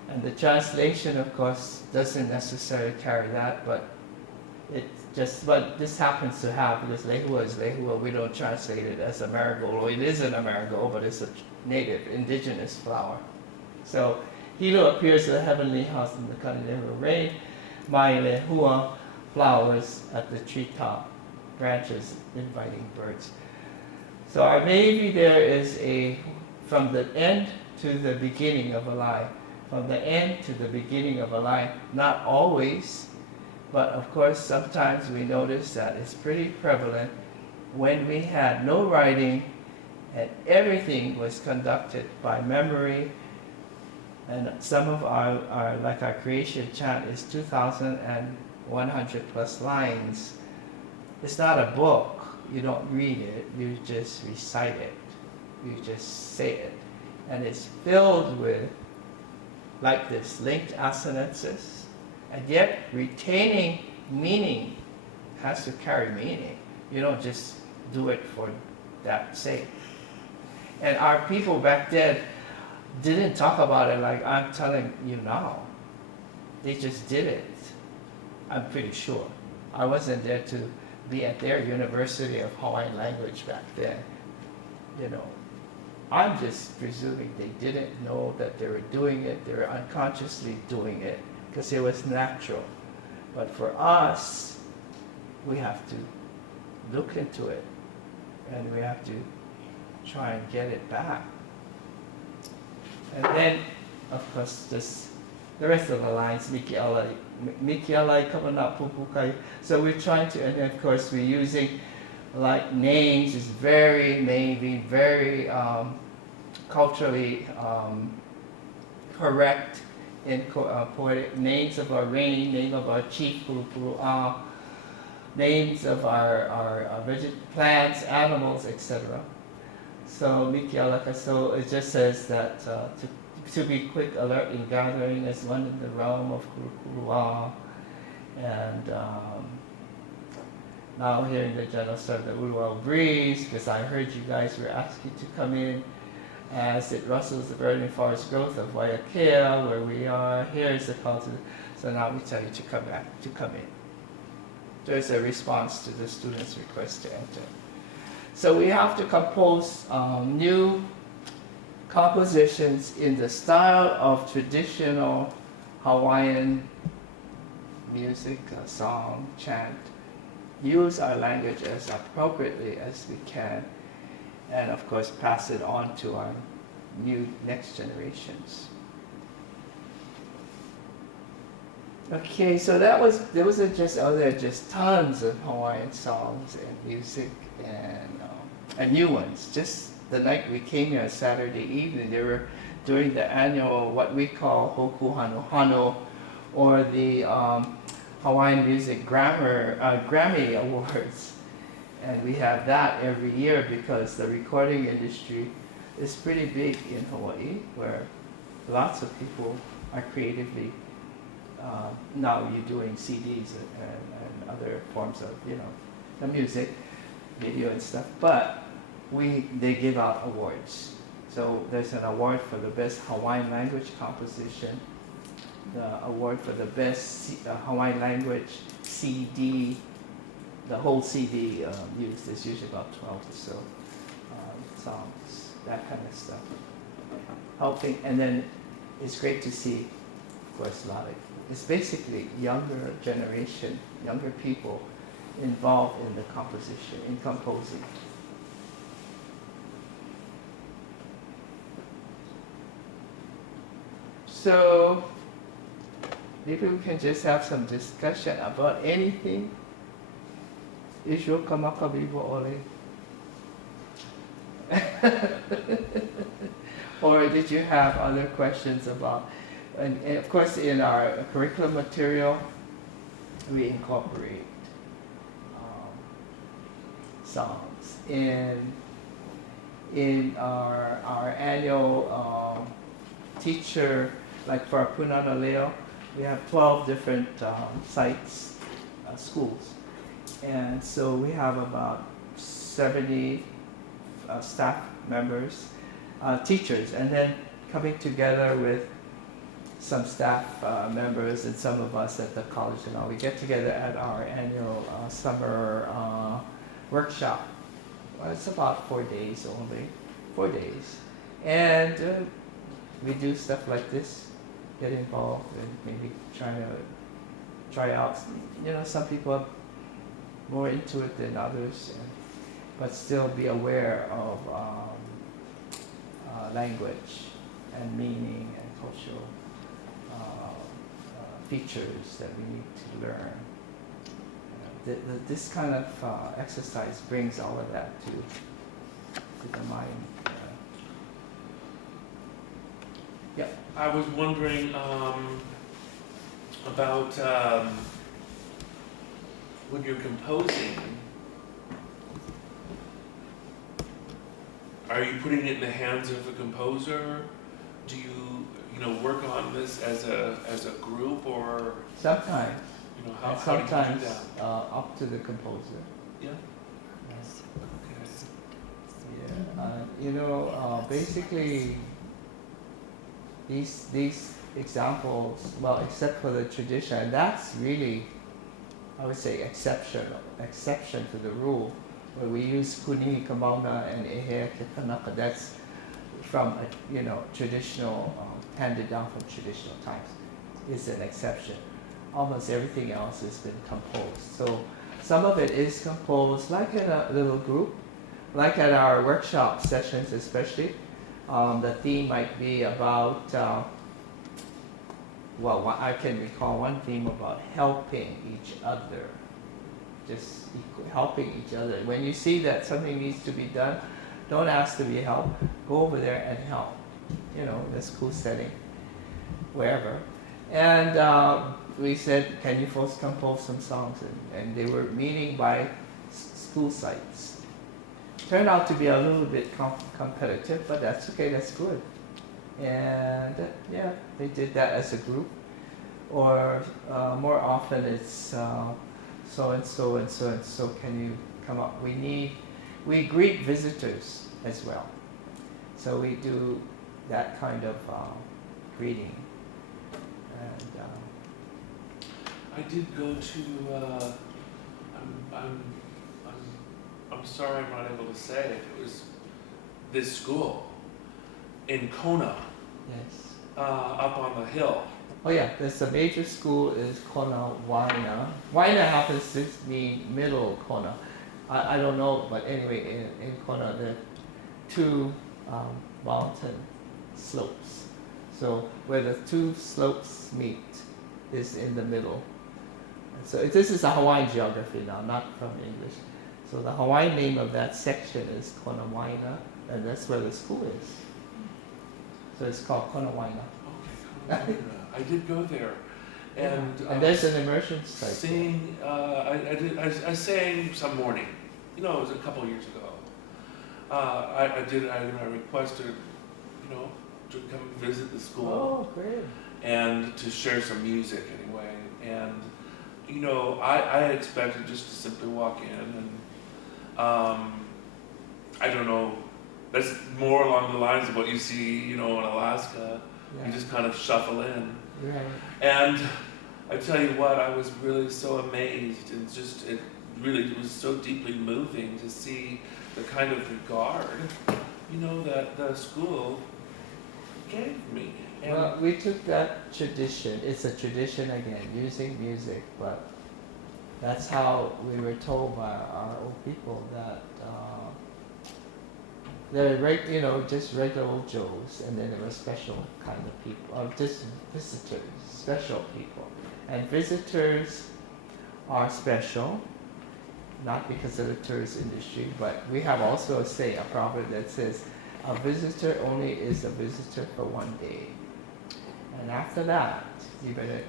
And the translation, of course, doesn't necessarily carry that, but this happens to have, because lehua is lehua, we don't translate it as a marigold, or it isn't a marigold, but it's a native, indigenous flower. So Hilo appears as a heavenly house in the Kanilehua rain. Mai lehua flowers at the treetop branches, inviting birds. So maybe there is from the end to the beginning of a line. From the end to the beginning of a line, not always, but of course sometimes we notice that it's pretty prevalent when we had no writing and everything was conducted by memory. And some of our creation chant is 2,100 plus lines. It's not a book. You don't read it, you just recite it. You just say it. And it's filled with, like this, linked assonances, and yet retaining meaning. Has to carry meaning. You don't just do it for that sake. And our people back then didn't talk about it like I'm telling you now. They just did it. I'm pretty sure. I wasn't there to be at their University of Hawaiian Language back then, I'm just presuming they didn't know that they were doing it, they were unconsciously doing it, because it was natural. But for us, we have to look into it, and we have to try and get it back. And then, of course, the rest of the lines, Mikialai, Kamana, Pupukai. So we're trying to, and then of course we're using like names is very, maybe very culturally correct in poetic names of our rain, name of our chief, names of our plants, animals, etc. So Mikialaka, so it just says that to be quick, alert in gathering as one in the realm of Kurukurua. And now hearing the general start of the Uluwau breeze, because I heard you guys were asking to come in as it rustles the burning forest growth of Waiakea, where we are. Here is the call to, so now we tell you to come back, to come in. There's a response to the student's request to enter. So we have to compose new compositions in the style of traditional Hawaiian music, song, chant. Use our language as appropriately as we can, and of course pass it on to our new next generations. Okay, so there are just tons of Hawaiian songs and music and new ones. Just the night we came here, Saturday evening, they were doing the annual, what we call Hoku Hano Hano, or the Hawaiian Music Grammy Awards. And we have that every year because the recording industry is pretty big in Hawaii, where lots of people are creatively, now you're doing CDs and other forms of, the music, video and stuff, but they give out awards. So there's an award for the best Hawaiian language composition, the award for the best Hawaiian language CD. The whole CD used is usually about 12 or so songs, that kind of stuff. Helping, and then it's great to see, of course, it's basically younger generation, younger people involved in the composition, in composing. So maybe we can just have some discussion about anything. Isyo kamakabibo ole. Or did you have other questions about, and of course in our curriculum material, we incorporate songs. In our annual teacher, like for our Punana Leo, we have 12 different sites, schools. And so we have about 70 staff members, teachers, and then coming together with some staff members and some of us at the college and all. We get together at our annual summer workshop. Well, it's about 4 days only, 4 days. And we do stuff like this, get involved and maybe try out. Some people are more into it than others, but still be aware of language and meaning and cultural features that we need to learn. This kind of exercise brings all of that to the mind. Yeah. I was wondering about when you're composing, are you putting it in the hands of a composer? Do you work on this as a group, or sometimes? How sometimes do you do that? Up to the composer. Yeah. Yes. Okay. Yeah. Basically, these examples, well, except for the tradition, and that's really, I would say, exception to the rule, where we use kuni, kamauna, and ehe kekanaka. from traditional, handed down from traditional times is an exception. Almost everything else has been composed. So some of it is composed like in a little group, like at our workshop sessions especially. The theme might be about, I can recall one theme about helping each other. Just helping each other. When you see that something needs to be done, don't ask to be helped. Go over there and help. In a school setting, wherever. And we said, can you folks compose some songs? And they were meeting by school sites. Turned out to be a little bit competitive, but that's okay, that's good. And yeah, they did that as a group. Or more often it's so and so and so and so, can you come up? We greet visitors as well. So we do that kind of greeting. And I did go to, I'm sorry I'm not able to say it. It was this school in Kona, yes. up on the hill. Oh yeah, there's a major school is Kona Waina. Waina happens to mean middle Kona. I don't know, but anyway, in Kona there are two mountain slopes. So where the two slopes meet is in the middle. So this is a Hawaiian geography now, not from English. So the Hawaiian name of that section is Kona Waina, and that's where the school is. So it's called Kona Waina. Okay, I did go there, and there's an immersion site. Sing, I sang some morning. It was a couple of years ago. I requested, to come visit the school. Oh, great. And to share some music anyway. And, I expected just to simply walk in and, I don't know, that's more along the lines of what you see, in Alaska. Yeah. You just kind of shuffle in. Right. And I tell you what, I was really so amazed and it was so deeply moving to see the kind of regard, that the school gave me. And Well, we took that tradition. It's a tradition again, using music, but that's how we were told by our old people that they're just regular old Joes, and then there were special kind of people, or just visitors, special people. And visitors are special, not because of the tourist industry, but we have also a proverb that says, a visitor only is a visitor for one day. And after that, you better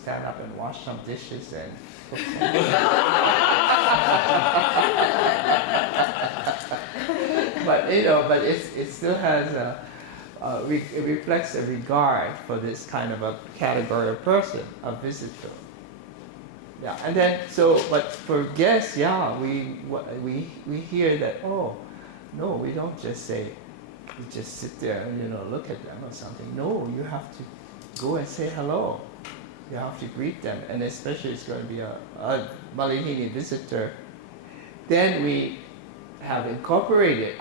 stand up and wash some dishes and cook some. But it still has it reflects a regard for this kind of a category of person, a visitor. Yeah, and then but for guests, we hear that. Oh, no, we don't just say, you just sit there and look at them or something. No, you have to go and say hello. You have to greet them, and especially it's going to be a Malihini visitor. Then we have incorporated.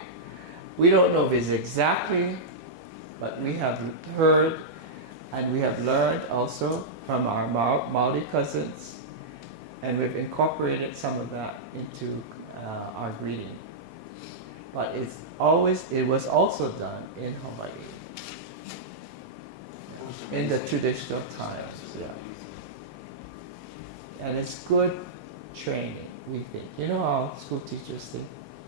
We don't know this exactly, but we have heard and we have learned also from our Maori cousins, and we've incorporated some of that into our greeting. But it was also done in Hawaii in the traditional times. Yeah. And it's good training, we think. You know how school teachers think?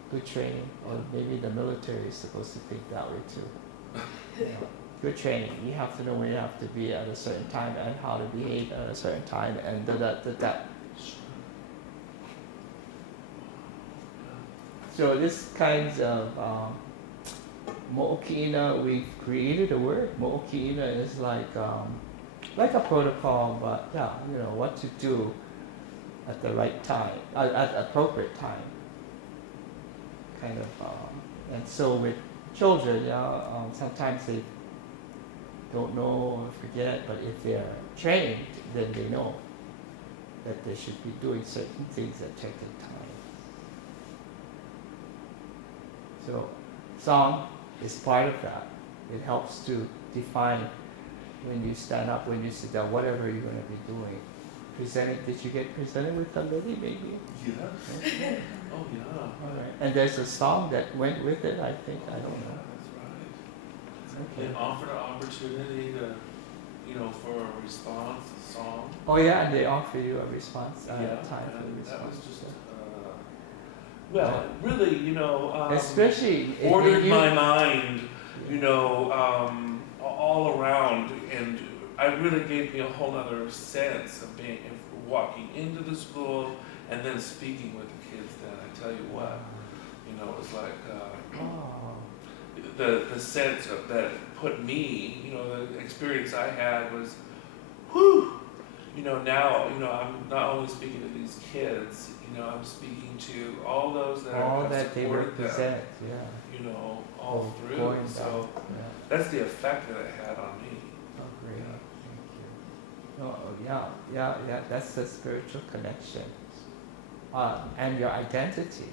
Good training, or maybe the military is supposed to think that way too. Good training. You have to know when you have to be at a certain time and how to behave at a certain time and that. So this kinds of mo'oki'ina, we created a word. Mo'oki'ina is like a protocol, but what to do at the right time, at appropriate time. Kind of, and so with children, sometimes they don't know or forget, but if they're trained, then they know that they should be doing certain things at certain times. So, song, is part of that. It helps to define when you stand up, when you sit down, whatever you're going to be doing. Presented, did you get presented with somebody maybe? Yeah. Okay. Oh, yeah. All right. And there's a song that went with it, I think. I don't know. That's right. Okay. They offered an opportunity to, for a response, a song. Oh yeah, and they offer you a response, time Yeah, for the and response. that was just, well, really, Especially if ordered you, my mind, all around, and it really gave me a whole other sense of walking into the school and then speaking with the kids. Then I tell you what, it was like the sense of that put me, the experience I had was, whew. Now, I'm not only speaking to these kids, I'm speaking to all those that all have that they supported them, represent, yeah. all through. Going So down, yeah. that's the effect that it had on me. Oh, great. Thank you. Oh, yeah. That's the spiritual connection. And your identity.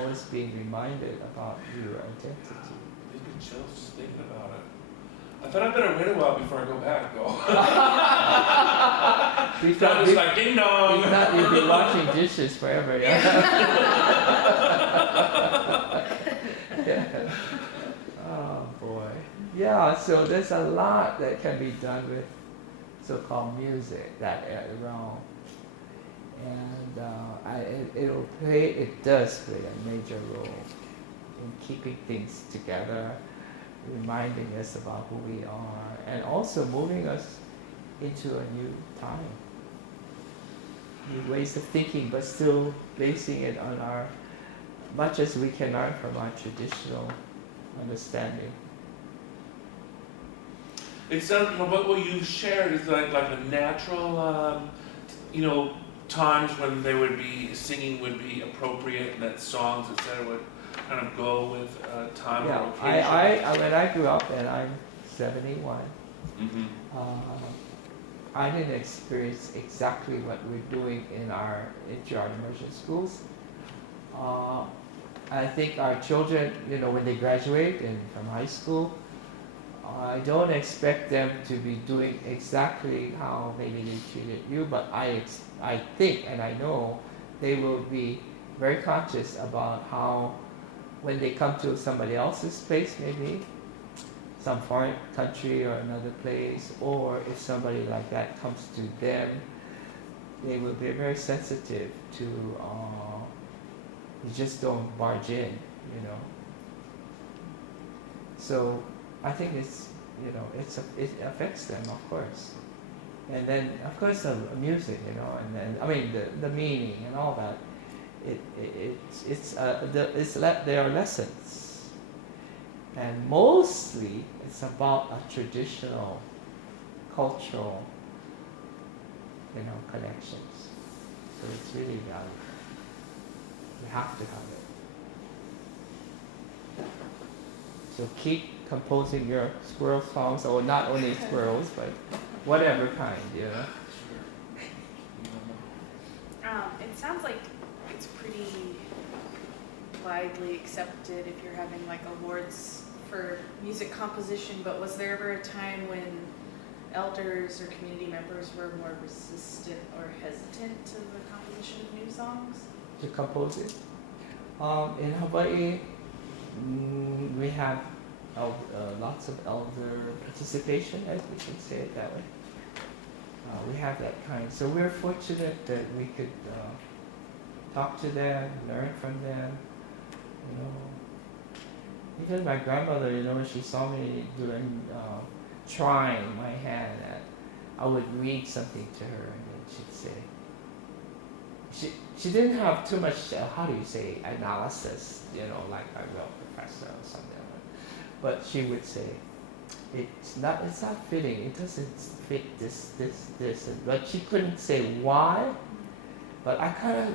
Always being reminded about your identity. These been chills just thinking about it. I thought I better wait a while before I go back, though. We That thought was like ding dong. we thought you'd be washing dishes forever, yeah. Yeah. Oh boy. Yeah, so there's a lot that can be done with so-called music that realm. And it does play a major role in keeping things together, reminding us about who we are, and also moving us into a new time. New ways of thinking, but still basing it on much as we can learn from our traditional understanding. It sounds, what you shared is like a natural, times when they would be singing would be appropriate, and that songs, etc., would kind of go with time Yeah, or occasion. when I grew up, and I'm 71, Mm-hmm. I didn't experience exactly what we're doing into our immersion schools. I think our children, when they graduate from high school, I don't expect them to be doing exactly how maybe they treated you, but I think and I know they will be very conscious about how when they come to somebody else's place, maybe some foreign country or another place, or if somebody like that comes to them, they will be very sensitive to, you just don't barge in, So I think it affects them, of course. And then, of course, the music, and then, the meaning and all that, there are lessons. And mostly, it's about a traditional, cultural, connections. So it's really valuable. You have to have it. So keep composing your squirrel songs, or not only squirrels, but whatever kind, It sounds like it's pretty widely accepted if you're having like awards for music composition, but was there ever a time when elders or community members were more resistant or hesitant to the composition of new songs? To compose it. In Hawaii, we have lots of elder participation, as we should say it that way. We have that kind. So we're fortunate that we could talk to them, learn from them. Even my grandmother, when she saw me doing, trying my hand at, I would read something to her, and then she'd say, she didn't have too much, how do you say, analysis, like a real professor or something. But she would say, it's not fitting, it doesn't fit this. But she couldn't say why, but I kind of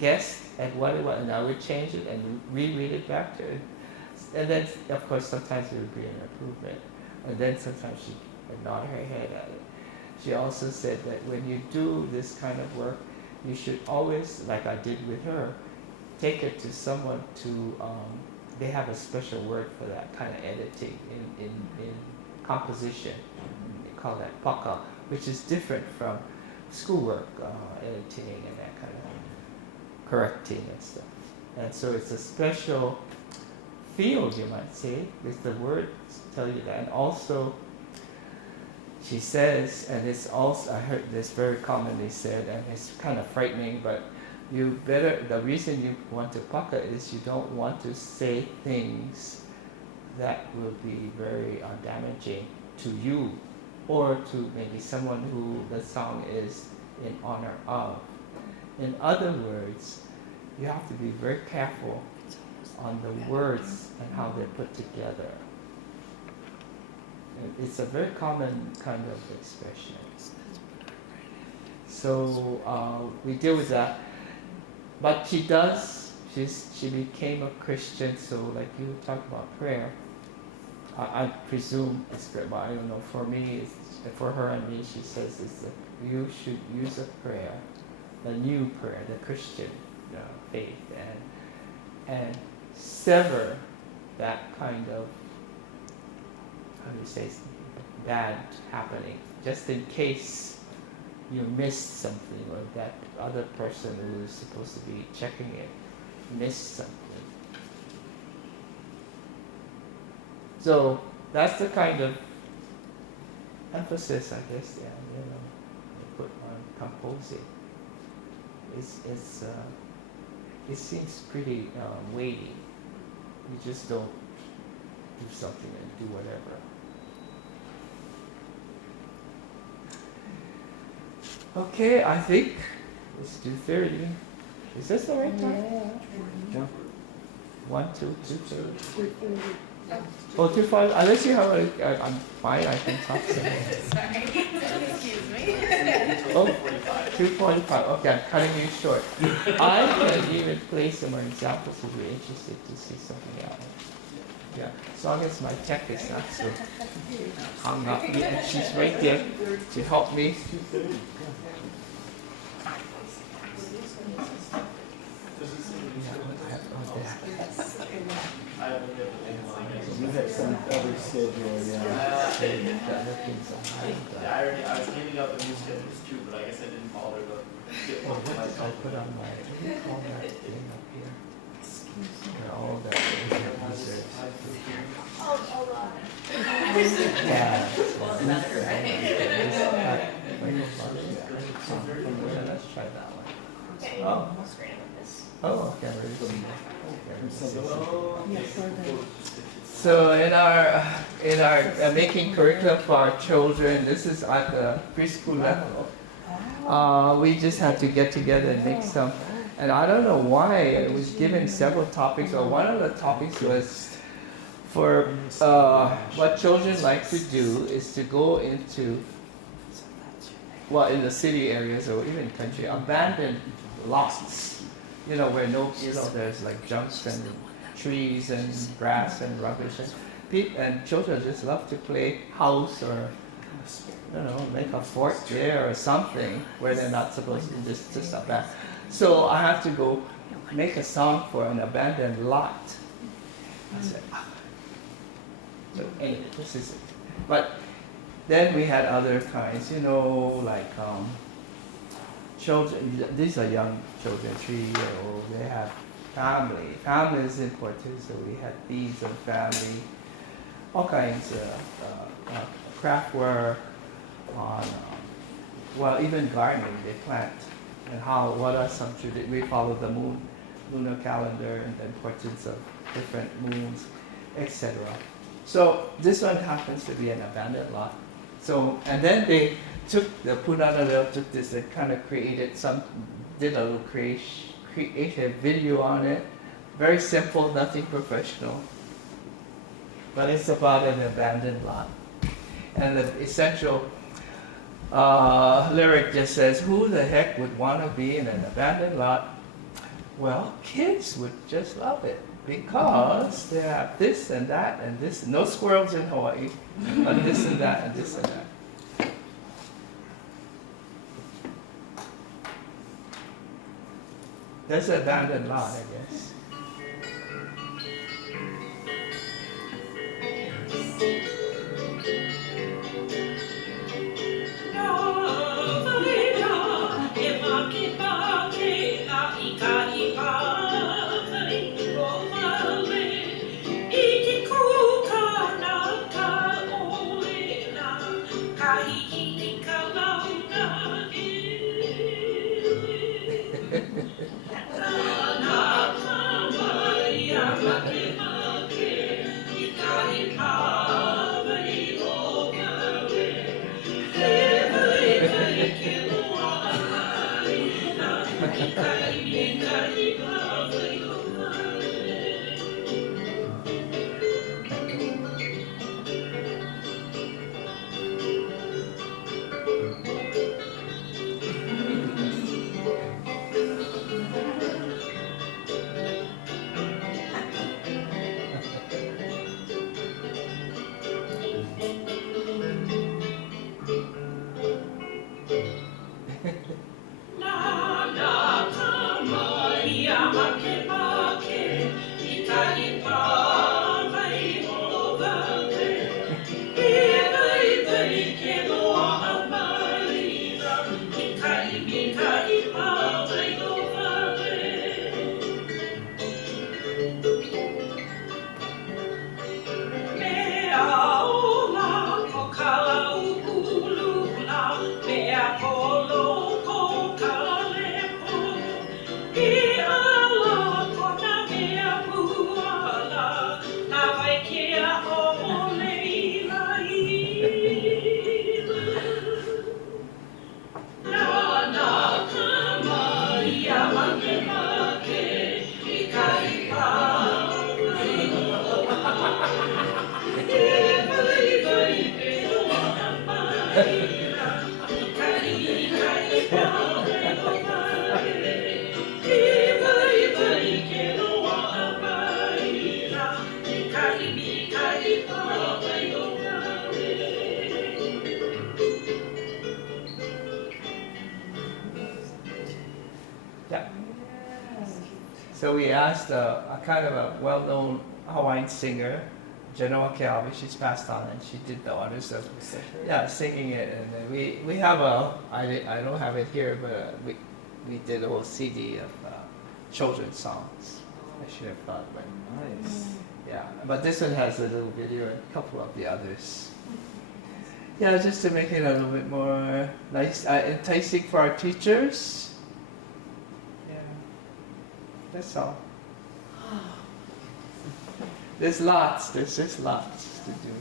guessed at what it was, and I would change it and reread it back to her. And then, of course, sometimes it would be an improvement. And then sometimes she would nod her head at it. She also said that when you do this kind of work, you should always, like I did with her, take it to someone to they have a special word for that kind of editing in composition. They call that paka, which is different from schoolwork editing and that kind of correcting and stuff. And so it's a special field, you might say, because the words tell you that. And also, she says, and it's also, I heard this very commonly said, and it's kind of frightening, but you better, the reason you want to pucker is you don't want to say things that will be very damaging to you or to maybe someone who the song is in honor of. In other words, you have to be very careful on the words and how they're put together. It's a very common kind of expression. So we deal with that. But she became a Christian, so like you talk about prayer, I presume it's prayer, but I don't know. For me, for her and me, she says is that you should use a prayer, the new prayer, the Christian faith, and sever that kind of, how do you say, bad happening, just in case you missed something or that other person who is supposed to be checking it missed something. So that's the kind of emphasis, I guess, put on composing. It seems pretty weighty. You just don't do something and do whatever. Okay, I think it's 2:30. Is this the right time? Yeah. 1, 2, 2, 2. Oh, 2:5. Unless you have I'm fine. I can talk. Sorry. Excuse me. Oh, 2:45. Okay, I'm cutting you short. I can even play some more examples if you're interested to see something else. Yeah, as long as my tech is not so hung up. Yeah, she's right there to help me. You have some other schedule, yeah. I was cleaning up the new schedules too, but I guess I didn't bother to get Oh, one what for did I myself. put on my, what do you call that thing up here? All that reserves. Yeah. Let's try that one. Oh. Oh, okay. So in our making curriculum for our children, this is at the preschool level. We just had to get together and make some. And I don't know why it was given several topics, but one of the topics was for what children like to do is to go into, well, in the city areas or even country, abandoned lots, where there's like jumps and trees and grass and rubbish, and children just love to play house or, make a fort there or something where they're not supposed to, just abandoned. So I have to go make a song for an abandoned lot. I said, so anyway, this is it. But then we had other kinds, like children. These are young children, 3-year-old. They have family. Family is important, so we had these of family, all kinds of craft work on, even gardening. They plant. And what are some traditions? We follow the lunar calendar and the importance of different moons, etc. So this one happens to be an abandoned lot. So, and then the Punana took this and kind of did a little creative video on it. Very simple, nothing professional. But it's about an abandoned lot. And the essential lyric just says, who the heck would want to be in an abandoned lot? Well, kids would just love it because they have this and that and this. No squirrels in Hawaii, but this and that and this and that. That's an abandoned lot, I guess. Yeah. So we asked a kind of a well-known Hawaiian singer, Genoa Keawe, she's passed on, and she did the honors of singing it. And then we have I don't have it here, but we did a whole CD of children's songs. I should have thought, but Nice. yeah. But this one has a little video and a couple of the others. Yeah, just to make it a little bit more nice, enticing for our teachers. Yeah, that's all. There's just lots to do.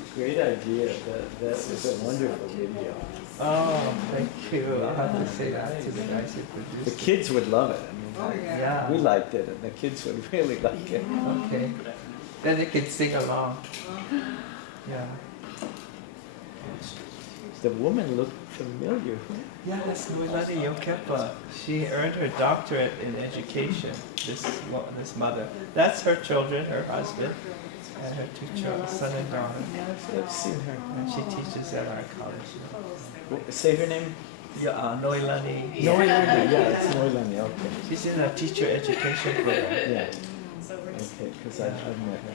It's a great idea. That was a wonderful video. Oh, thank you. I'll have to say that to the guys who produced The it. kids would love it. I mean, Yeah. we liked it, and the kids would really like it. Okay. Then they can sing along. Yeah. The woman looked familiar. Yeah, that's Noelani Yokepa. She earned her doctorate in education, this mother. That's her children, her husband, and her two children, son and daughter. I've seen her. And she teaches at our college. Say her name. Yeah, Noelani. Noelani. Yeah, it's Noelani. Okay. She's in a teacher education program. Yeah. Okay, because I've met her.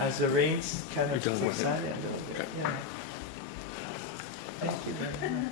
As the rains kind of subsided a little bit. Yeah. Thank you very much.